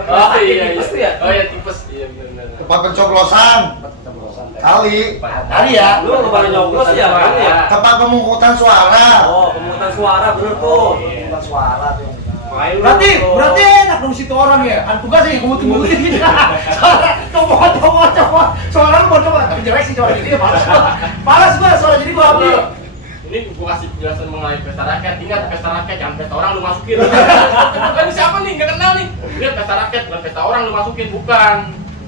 Oh iya, Tipes itu ya. Oh iya, tipes. Iya benar. Tempat pencoblosan. Kali. Tadi ya. Lu nggak pernah nyoblos ya, kan ya? Tempat pemungutan suara. Oh, pemungutan suara bener tuh. Bukan suara tuh. Makanya lu Berarti nyoblos. berarti enak dong situ orang ya. Kan tugas ya gumut-gumutin gitu. Coba. Suara lu mau coba. Tapi jelek sih suara gitu ya malas. Malas gua suara jadi gua ambil. Ini gua kasih penjelasan mengenai pesta rakyat. Ingat pesta rakyat, jangan pesta orang lu masukin. Bukan siapa nih? Gak kenal nih. Ini pesta rakyat, bukan pesta orang lu masukin, bukan.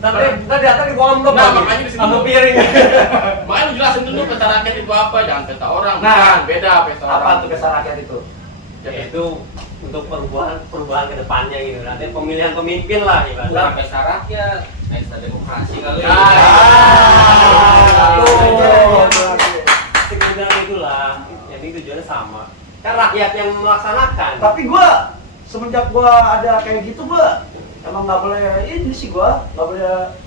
Tadi datang di bawah amplop. Nah, makanya di sini sama lu- piring. Makanya lu jelasin dulu pesta rakyat itu apa, jangan pesta orang. Nah, Bukan, beda pesta orang. Apa tuh pesta rakyat itu? Ya, Ya itu untuk perubahan ke depannya gitu. Nanti pemilihan pemimpin lah Bukan ibaratnya. pesta rakyat, pesta demokrasi kali. Sebenarnya itulah. Jadi tujuannya sama. Kan rakyat yang melaksanakan. Tapi gua semenjak gua ada kayak gitu gua emang nggak boleh ini sih gua nggak boleh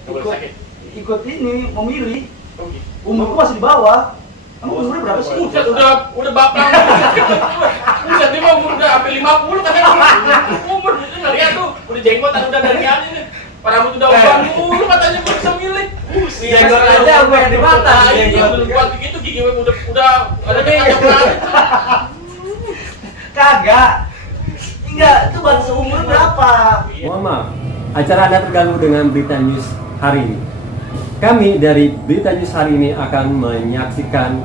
Nggak boleh sakit. ikut ini memilih. Oh, gitu. Umur gua masih di bawah. Emang umurnya berapa sih? Udah bapak. Buset, dia mah umur udah hampir 50 katanya. Umur itu ngeliat tuh, udah jenggotan udah dari ani nih. Rambut udah uban mulu katanya gua bisa milih. Jenggot aja sampai di mata. Nah, iya, udah buat begitu gigi udah ada kacang banget. Kagak. Enggak, itu batas umur berapa? Mohon maaf, acara Anda terganggu dengan Berita News hari ini. Kami dari Berita News hari ini akan menyaksikan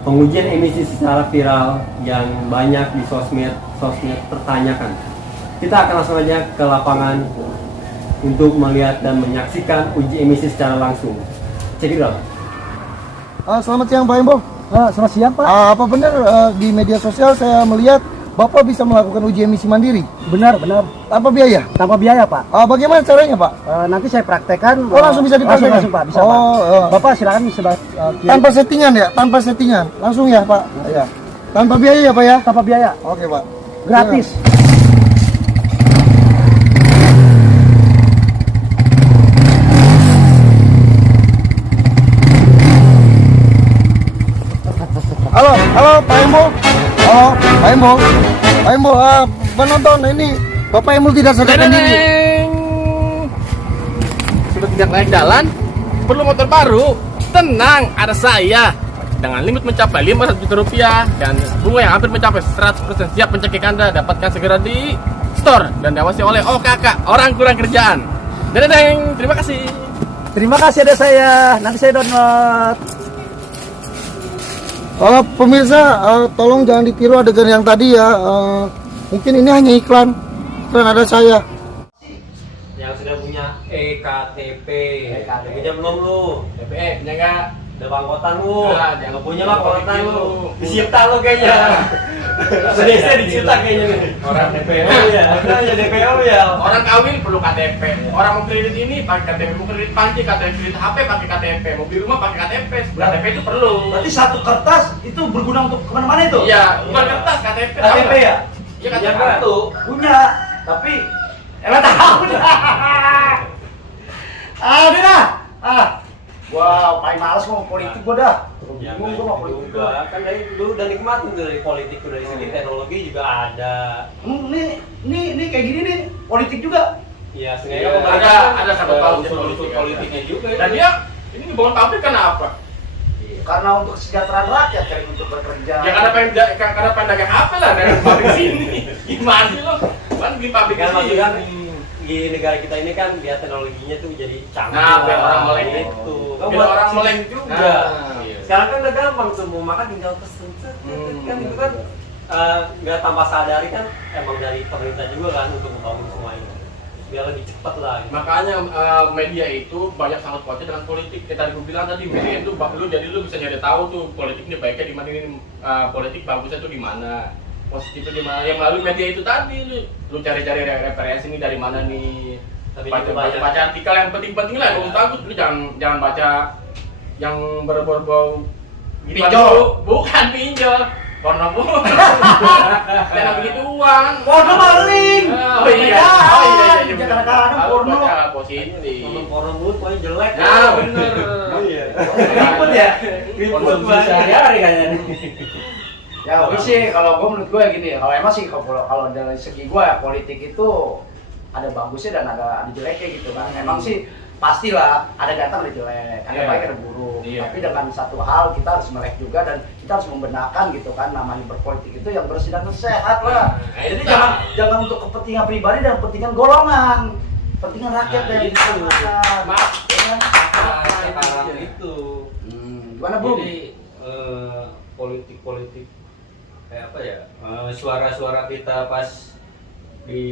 pengujian emisi secara viral yang banyak di sosmed pertanyakan. Kita akan langsung aja ke lapangan untuk melihat dan menyaksikan uji emisi secara langsung. Check it out. Selamat siang Pak Embo. Selamat siang, Pak. Apa benar di media sosial saya melihat Bapak bisa melakukan uji emisi mandiri? Benar. Tanpa biaya? Tanpa biaya, Pak. Bagaimana caranya Pak? Nanti saya praktekkan. Oh, langsung bisa dipraktekkan? Langsung, Pak. Bisa, Oh, Pak. Bapak silakan Tanpa settingan ya? Tanpa settingan? Langsung ya Pak? Ya. Tanpa biaya ya Pak ya? tanpa biaya. Oke Pak. Gratis. Halo Pak Embo. Pak Embo, penonton ini Bapak Embo tidak sadarkan diri. Sudah tidak naik jalan, perlu motor baru. Tenang, ada saya. Dengan limit mencapai 500 juta rupiah dan bunga yang hampir mencapai 100% siap mencekik Anda, dapatkan segera di store dan diawasi oleh OKK, orang kurang kerjaan. Dedeng, terima kasih. Terima kasih ada saya. Nanti saya download. Pemirsa, tolong jangan ditiru adegan yang tadi ya. Mungkin ini hanya iklan ada saya. Yang sudah punya EKTP. EKTP. Punya belum lu? DPE punya enggak? Udah bangkotan lu. Nah, Jangan jangan punya lah bangkotan bikin lu. lu. Disita lu kayaknya. Sudah disita kayaknya nih. Orang DPO Oh iya, ya DPO ya. Orang kawin perlu KTP. Orang mau kredit ini pakai KTP, mau kredit panci KTP, kredit HP pakai KTP, mau beli rumah pakai KTP. KTP itu perlu. Berarti satu kertas itu berguna untuk kemana-mana itu? Iya, bukan kertas KTP. tahu KTP nggak? ya? Iya KTP Iya, Pak. kartu. Punya, tapi emang tahu dah. Udah dah. Wow, paling males ngomong politik gua dah. Ya, Bingung gua mau politik gua. juga. Kan dari dulu udah nikmatin tuh dari politik tuh, dari segi teknologi juga ada. Nih kayak gini nih, politik juga. Iya, Iya, sebenarnya pemerintah ada satu Ada tahun unsur-unsur politiknya juga. Dan dia ini dibangun pabrik kenapa? Karena untuk kesejahteraan rakyat kan untuk bekerja. Ya karena pengen dagang apa lah dagang pabrik sini. Gimana sih lo? Kan beli pabrik kan maksudnya sini. di negara kita ini kan dia teknologinya tuh jadi canggih. Nah, biar lah, orang melek gitu. Biar orang melek juga. Nah, sekarang kan udah gampang tuh mau makan tinggal pesen kan itu kan nggak tanpa sadari kan emang dari pemerintah juga kan untuk membangun semua ini biar lebih cepat lah gitu. Makanya media itu banyak sangat kuatnya dengan politik. Kayak tadi gue bilang tadi, media itu lu bisa nyari tahu tuh politiknya baiknya di mana, ini politik bagusnya tuh di mana, positifnya di mana. Yang melalui media itu tadi lu cari-cari referensi nih dari mana nih. Tapi Baca artikel yang penting-penting lah, yang bagus. Lu jangan baca yang berbau Pinjol. bukan pinjol. Porno bu, karena begituan. Porno maling. Oh iya, Jangan kadang-kadang porno. Baca positif. nonton porno mulu pokoknya jelek. Nah bener. Oh iya. Ribut ya. Konsumsi sehari-hari kayaknya nih. Ya oke sih, kalau gue menurut gue gini, kalau emang sih kalau dari segi gue ya politik itu ada bagusnya dan ada jeleknya gitu kan. Emang sih pastilah ada ganteng ada jelek, ada Iya. baik ada buruk. Iya. Tapi dengan satu hal kita harus melek juga dan kita harus membenarkan gitu kan, namanya berpolitik itu yang bersih dan sehat lah. Nah, Jadi itu. jangan untuk kepentingan pribadi dan kepentingan golongan, kepentingan rakyat Nah, dan itu. masyarakat. Maaf. Ya kan? Sekarang itu. Gimana Bung? Jadi politik kayak apa ya? Suara-suara kita pas di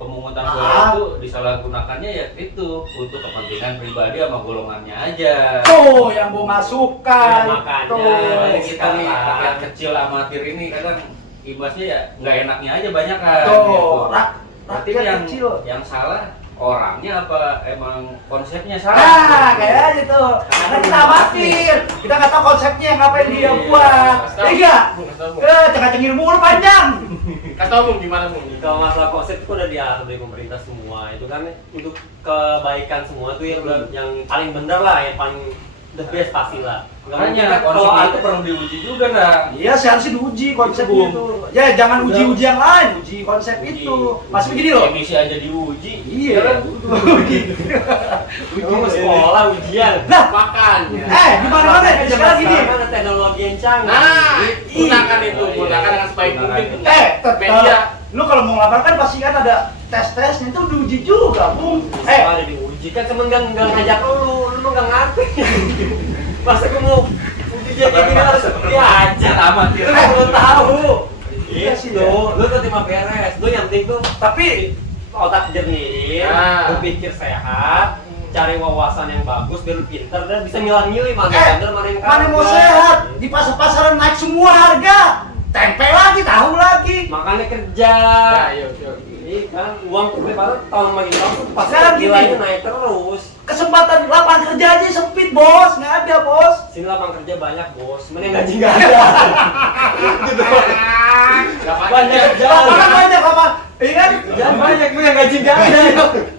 pemungutan suara itu disalahgunakannya ya itu untuk kepentingan pribadi sama golongannya aja. Tuh yang mau masukkan. Ya, makanya. Tuh. Apalagi kita nih rakyat kecil amatir ini kadang imbasnya ya nggak enaknya aja banyak kan. Tuh, gitu. Berarti rakyat yang kecil. yang salah orangnya apa emang konsepnya salah? Nah, kayak aja tuh. Karena kita amatir, kita nggak tahu konsepnya ngapain dia buat. Iya, cengak-cengir mulu panjang. Kata Bung gimana Bung? Kalau masalah konsep itu udah diatur dari pemerintah semua itu kan untuk kebaikan semua tuh yang paling benar lah, yang paling the best pasti lah. Makanya kalau konsepnya ada itu perlu diuji juga nah. Iya, seharusnya diuji konsepnya Itu, itu. Ya, jangan uji-uji yang lain, uji konsep itu. Maksudnya begini loh. Emisi aja diuji. Iya ya kan? uji sekolah ujian. Nah, Makanya. di mana-mana sekarang gini. Sekarang ada teknologi yang canggih. Nah, Iya. gunakan itu, gunakan dengan sebaik mungkin. Media. Lu kalau mau ngelamar kan pasti kan ada tes-tesnya itu diuji juga, Bung. Ada diuji kan temen nggak ngajak lu nggak ngerti. Masa gue mau uji jadi gini harus diajar amatir. lu belum tahu. Iya sih, Gitu, lu tuh terima beres, lu yang penting tuh Tapi otak jernih, Nah. berpikir sehat, cari wawasan yang bagus, biar lu pinter dan bisa milah-milih mana yang bener mana yang mana mau kagak. sehat? Di pasar-pasaran naik semua harga. Tempe lagi, tahu lagi. Makanya kerja. Nah, yuk. Ini kan uang tuh padahal tahun makin tahun tuh pasti Sekarang gini. nilainya naik terus. Kesempatan lapangan kerja aja sempit, Bos. Nggak ada, Bos. Sini lapangan kerja banyak bos, mending gaji nggak ada. Gitu. Banyak kerja. Lapangan banyak, lapangan. Iya kan? Kerjaan banyak, mending gaji nggak ada.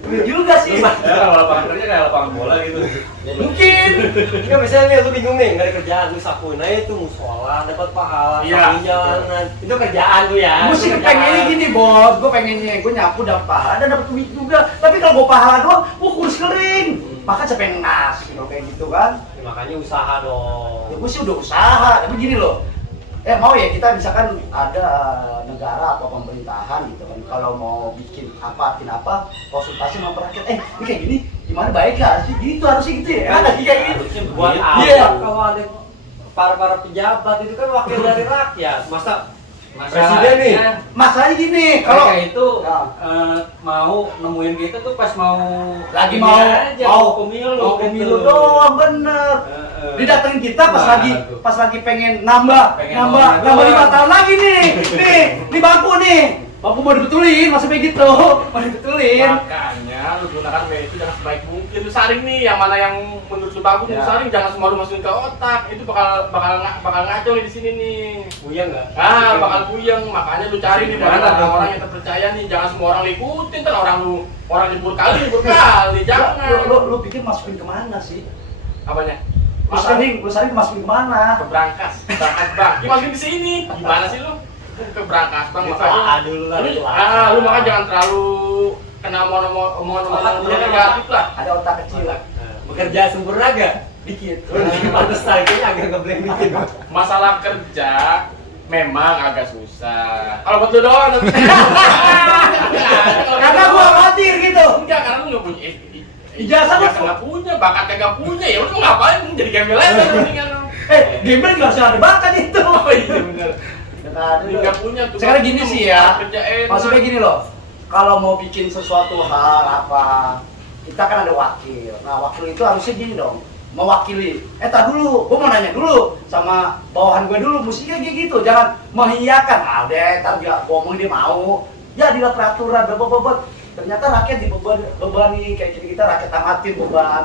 Bener juga sih. Ya, kalau lapangan kerja kayak lapangan bola gitu. Mungkin. Nggak misalnya nih, lu bingung nih, nggak ada kerjaan, lu sapuin aja tuh musola, dapat pahala, Iya. sapuin jalanan. Itu kerjaan tuh ya. Gue sih Itu pengennya kerjaan. gini, Bos. Gue pengennya gue nyapu dapat pahala dan dapat duit juga. Tapi kalau gue pahala doang, gue kurus kering. Maka siapa yang ngasih kalau kayak gitu kan? Ya, makanya usaha Ya dong. gue sih udah usaha, tapi gini loh. Mau ya kita misalkan ada negara atau pemerintahan gitu kan, kalau mau bikin apa konsultasi sama rakyat, ini kayak gini gimana baik lah sih, gitu harusnya gitu ya, kan kayak gitu. Harusnya Buat begitu. apa Iya. kalau ada para pejabat itu kan wakil dari rakyat, masa Masalahnya, presiden nih. Masalahnya gini, kalau mereka itu Ya. mau nemuin kita tuh pas mau lagi ini aja, mau pemilu gitu. doang bener. Didatengin kita pas Nah, lagi tuh. pengen nambah Pengen 5 doang. tahun lagi nih bangku nih mau dibetulin masa kayak gitu mau dibetulin. Makanya lu gunakan media itu jangan sebaik mungkin. Lu saring nih yang mana yang menurut lu bagus, lu Ya. saring, jangan semua lu masukin ke otak. Itu bakal ngaco nih di sini nih. Buyang nggak? Bakal puyeng. Makanya lu cari nih dari Gimana tuh? orang-orang yang terpercaya nih. Jangan semua orang lu ikutin, kan orang nyebur kali, jangan. Lu pikir masukin kemana sih? Apanya? Lu saring masukin kemana? Ke berangkas bang. Masukin di sini. Gimana sih lu? Ke berangkas bang. Makanya dulu lah. Lu makanya jangan terlalu kena omongan-omongan negatif lah. Ada otak kecil. Bekerja sempurna gak? Dikit. Pantes kayaknya agak ngeblend dikit. Masalah kerja memang agak susah. Kalau buat lu doang. Karena gua khawatir gitu. Enggak, karena lu nggak punya Ijazah lu nggak punya, bakat kagak punya, ya udah mau ngapain? Jadi gembel aja mendingan lu. Gembel juga harus ada bakat itu. Oh iya benar. Ada. Nggak punya tuh. Sekarang gini sih ya, Kerja enak. maksudnya gini loh, kalau mau bikin sesuatu hal apa, kita kan ada wakil. Nah wakil itu harusnya gini dong, mewakili. Tak dulu, gue mau nanya dulu sama bawahan gue dulu, musiknya kayak gitu, jangan mengiyakan. Ntar dia ngomong dia mau, ya dia peraturan, bebet. Ternyata rakyat dibebani kayak gini, kita rakyat tamatin beban,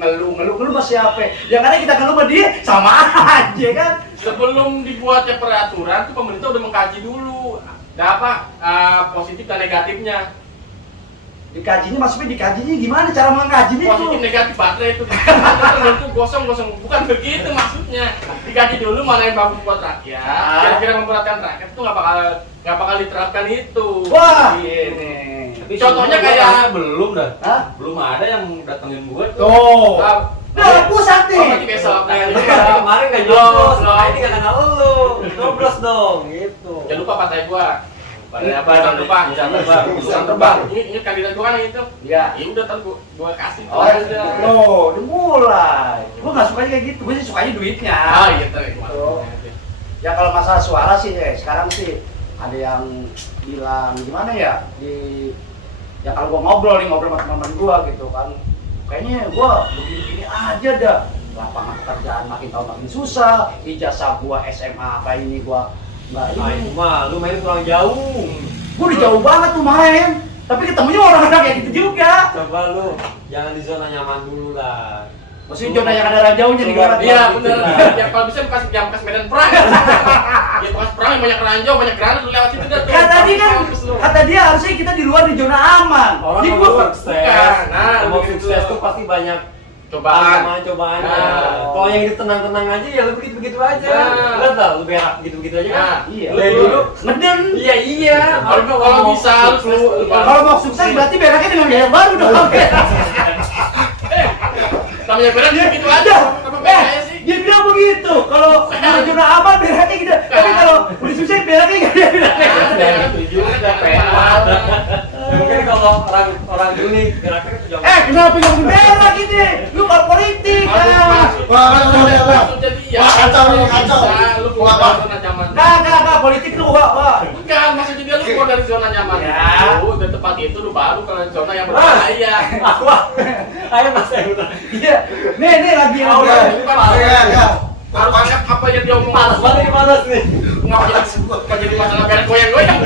ngeluh masih apa? Yang ada kita ngeluh sama dia sama aja kan. Sebelum dibuatnya peraturan tuh pemerintah udah mengkaji dulu positif dan negatifnya. Dikajinya maksudnya dikajinya gimana cara mengkajinya Positif itu? negatif baterai itu tertentu gosong bukan begitu maksudnya. Dikaji dulu mana yang bagus buat rakyat. Kira-kira memberatkan rakyat itu nggak bakal diterapkan itu. Wah, ini. Tapi Contohnya sebelumnya kayak- belum dah. Hah? Belum ada yang datengin gua tuh. Tuh. Nah, pusat nih. Berarti besok. Lu kemarin nggak nyoblos, makanya ini nggak kenal lu. Nyoblos dong, gitu. Jangan lupa partai gua. Partai apa? Jangan lupa. Jangan terbang. Jangan terbang. Ini kandidat gua kan yang itu. Iya. Ya udah ntar gua kasih. Oh, udah mulai. Gua nggak sukanya kayak gitu, gua sih sukanya duitnya. Ah iya tuh. Ya kalau masalah suara sih, sekarang sih ada yang bilang gimana ya ya kalau gua ngobrol sama teman-teman gua gitu kan, kayaknya gua begini-begini aja dah, lapangan pekerjaan makin tahun makin susah, ijazah gua SMA kayak ini gua nggak Ah, itu ini. mah lu main kurang jauh. Gua udah jauh banget tuh main, tapi ketemunya orang-orang kayak gitu juga. Coba lu jangan di zona nyaman dulu lah. Maksudnya zona yang ada ranjaunya di Garut. Iya bener. Ya kalau bisa bekas medan perang. Ya bekas perang yang banyak ranjau, banyak granat lu lewat situ dah. tuh. Kata dia kan, Mampus lu. kata dia harusnya kita di luar di zona aman. Orang Ini mau gua sukses, Nah, mau begitu. sukses tuh pasti banyak Cobaan. cobaannya. Nah. Kalau yang hidup tenang-tenang aja ya lu begitu aja. Nah. Lihat lah, lu berak begitu-begitu aja kan. Nah, iya. Lu dulu ngeden. iya. Kalau bisa lu Kalau mau sukses berarti beraknya dengan gaya baru dong. namanya berak gitu aja. Apa bedanya sih? Dia bilang begitu. Kalau zona aman beraknya gitu. Tapi kalau udah sukses beraknya gak ada. Ada tujuh, ada penal. Ya, mungkin kalau orang dulu nih beraknya itu jauh. Kenapa yang berak ini? Lu mau politik. Wah, kacau nih, kacau. Lu keluar dari zona nyaman. Nah, politik tuh wah. Bukan, maksudnya dia lu keluar dari zona nyaman. Ya. Itu, dan tempat itu lu baru ke zona yang berbahaya. Ayo mas saya udah. Iya. Nih lagi yang Oh, dia. Ya. Harus apa yang dia omong Panas banget ini panas nih. nggak jadi masalah berak goyang-goyang.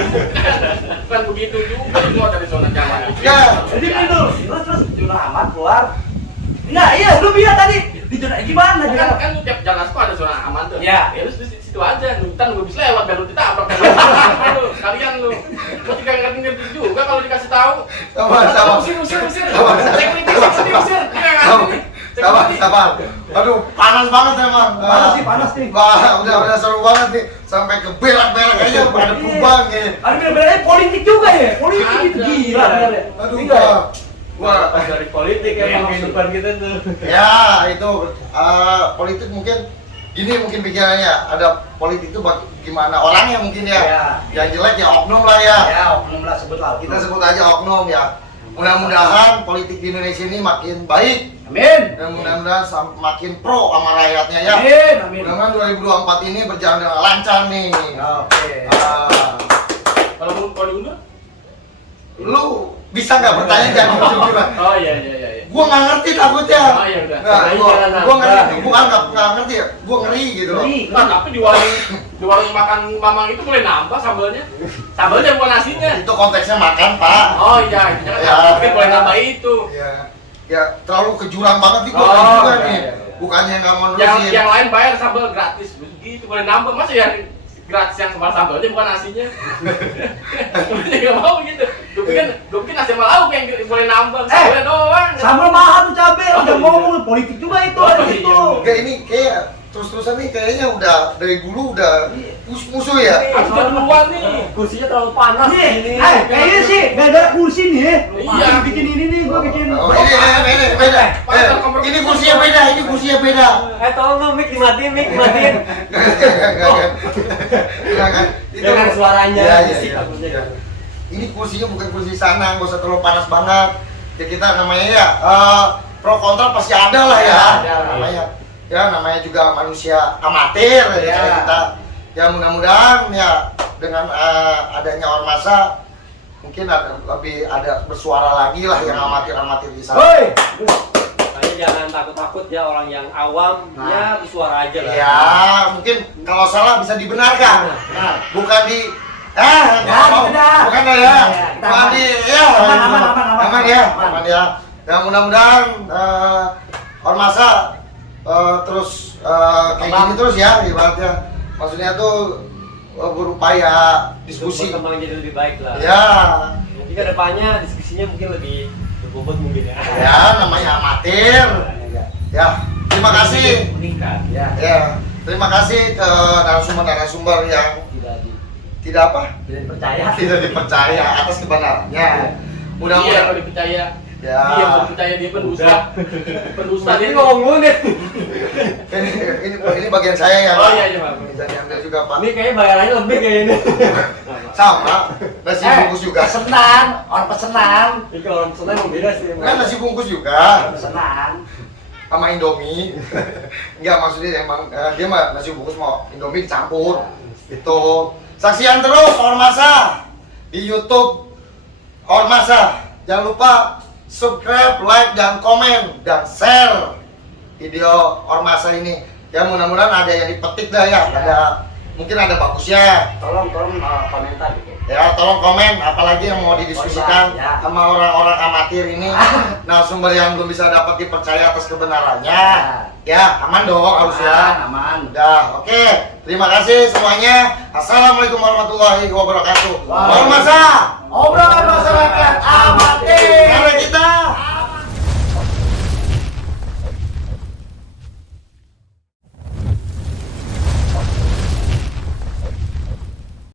Bukan begitu juga lu keluar dari zona nyaman. Ya. Jadi minum. Terus zona aman keluar. Nah, iya lu bilang tadi di zona gimana? Kan lu tiap jalan aspa ada zona aman tuh. Ya. Lu di situ aja, ntar nunggu bis lewat dan lu ditabrak. Lu sekalian lu. Lu juga ngerti juga kalau dikasih tahu. Sama. Usir. Sabar. Security, usir. Sabar. Aduh, panas banget emang. Panas nih. Wah, udah seru banget nih. Sampai ke berak-berak aja pada kubang ya. Ada bener-bener politik juga ya. Politik itu Ada. gila bener ya. Aduh, Iya. wah. Dari politik emang kehidupan kita tuh. Ya, itu politik mungkin gini mungkin pikirannya. Ada politik itu gimana orangnya mungkin ya. Ya. Yang jelek ya oknum lah ya. Ya, oknum lah sebut lah. Kita sebut aja oknum ya. Mudah-mudahan politik di Indonesia ini makin baik Amin. dan mudah-mudahan makin pro sama rakyatnya ya. Amin. Mudah-mudahan 2024 ini berjalan dengan lancar nih. Oke. Kalau diundur? Lu bisa nggak bertanya jangan jujur-jujuran? Oh iya. Gua nggak ngerti takutnya. Oh, iya, udah. Nggak, gua Jangan, ngerti. Bukan nggak ngerti ya. Gua ngeri gitu loh. Nah, tapi di warung makan mamang itu boleh nambah sambalnya. Sambalnya bukan nasinya. Itu konteksnya makan, Pak. Oh iya, jangan Ya. mungkin boleh nambah itu. Ya terlalu kejuran banget nih gua Oh, juga iya, nih. iya. Bukannya nggak mau Yang nurusin. lain bayar sambal gratis. Begitu boleh nambah. Masa yang gratis yang sambalnya bukan nasinya? Dia nggak mau gitu. Gue bikin nasi sama lauk yang boleh nambah. Sambalnya doang. Sambal mahal tuh cabai, udah ngomong politik juga itu Oh, ada iya, itu. Kayak ini kayak terus-terusan nih kayaknya udah dari dulu udah musuh ya. Harus udah duluan nih. Kursinya terlalu panas Nih, ini. kayaknya sih gara-gara kursi nih. Iya. Bikin ini nih, gua bikin. Oh, ini beda. Ini kursinya beda. Tolong dong mic dimatiin. Enggak. Dengan suaranya Iya, berisik iya. takutnya. Iya. Ini kursinya bukan kursi sana, nggak usah terlalu panas banget. Ya kita namanya ya pro kontra pasti ada lah ya. Ada. Namanya Ya namanya juga manusia amatir ya kita. Ya mudah-mudahan ya dengan adanya Ormasa mungkin lebih ada bersuara lagi lah yang amatir-amatir di sana. Woi. Makanya jangan takut-takut ya orang yang awam ya bersuara aja lah. Ya mungkin kalau salah bisa dibenarkan. Nah, Bukan di benar. bukan ya. Kita Bukan aman. di ya. Aman ya. Aman ya. Ya mudah-mudahan Ormasa terus kayak gini terus ya ibaratnya. Maksudnya tuh berupaya diskusi. Berkembang jadi lebih baik lah. Ya. Nanti ke depannya diskusinya mungkin lebih berbobot mungkin ya. Ya namanya amatir. Ya. Terima kasih. meningkat. Ya. Ya. Terima kasih ke narasumber-narasumber yang tidak apa? Tidak percaya. Tidak dipercaya atas kebenarannya. Iya Mudah-mudahan kalau dipercaya. ya. Dia mau percaya dia pendusta. Pendusta dia. ngomong mulu nih. ini bagian saya ya. Oh Pak. iya iya Pak. Bisa diambil juga Pak. Ini kayaknya bayarannya lebih kayaknya. Sama. Nasi bungkus juga. Pesenan, orang pesenan. Ini kalau orang pesennya emang beda sih. Kan nasi bungkus juga Pesenan. sama Indomie. Enggak maksudnya emang dia mah nasi bungkus mau Indomie dicampur. Itu. Saksikan terus Ormasa di YouTube Ormasa. Jangan lupa subscribe, like, dan komen dan share video Ormasa ini. Ya mudah-mudahan ada yang dipetik dah ya. Ada mungkin ada bagusnya. Tolong komentar gitu. Ya tolong komen apalagi yang mau didiskusikan Ya. sama orang-orang amatir ini. Nah sumber yang belum bisa dapat dipercaya atas kebenarannya. Ya aman dong harus ya. Aman. Udah oke. Terima kasih semuanya. Assalamualaikum warahmatullahi wabarakatuh. Waalaikumsalam. Ormasa. Obrol.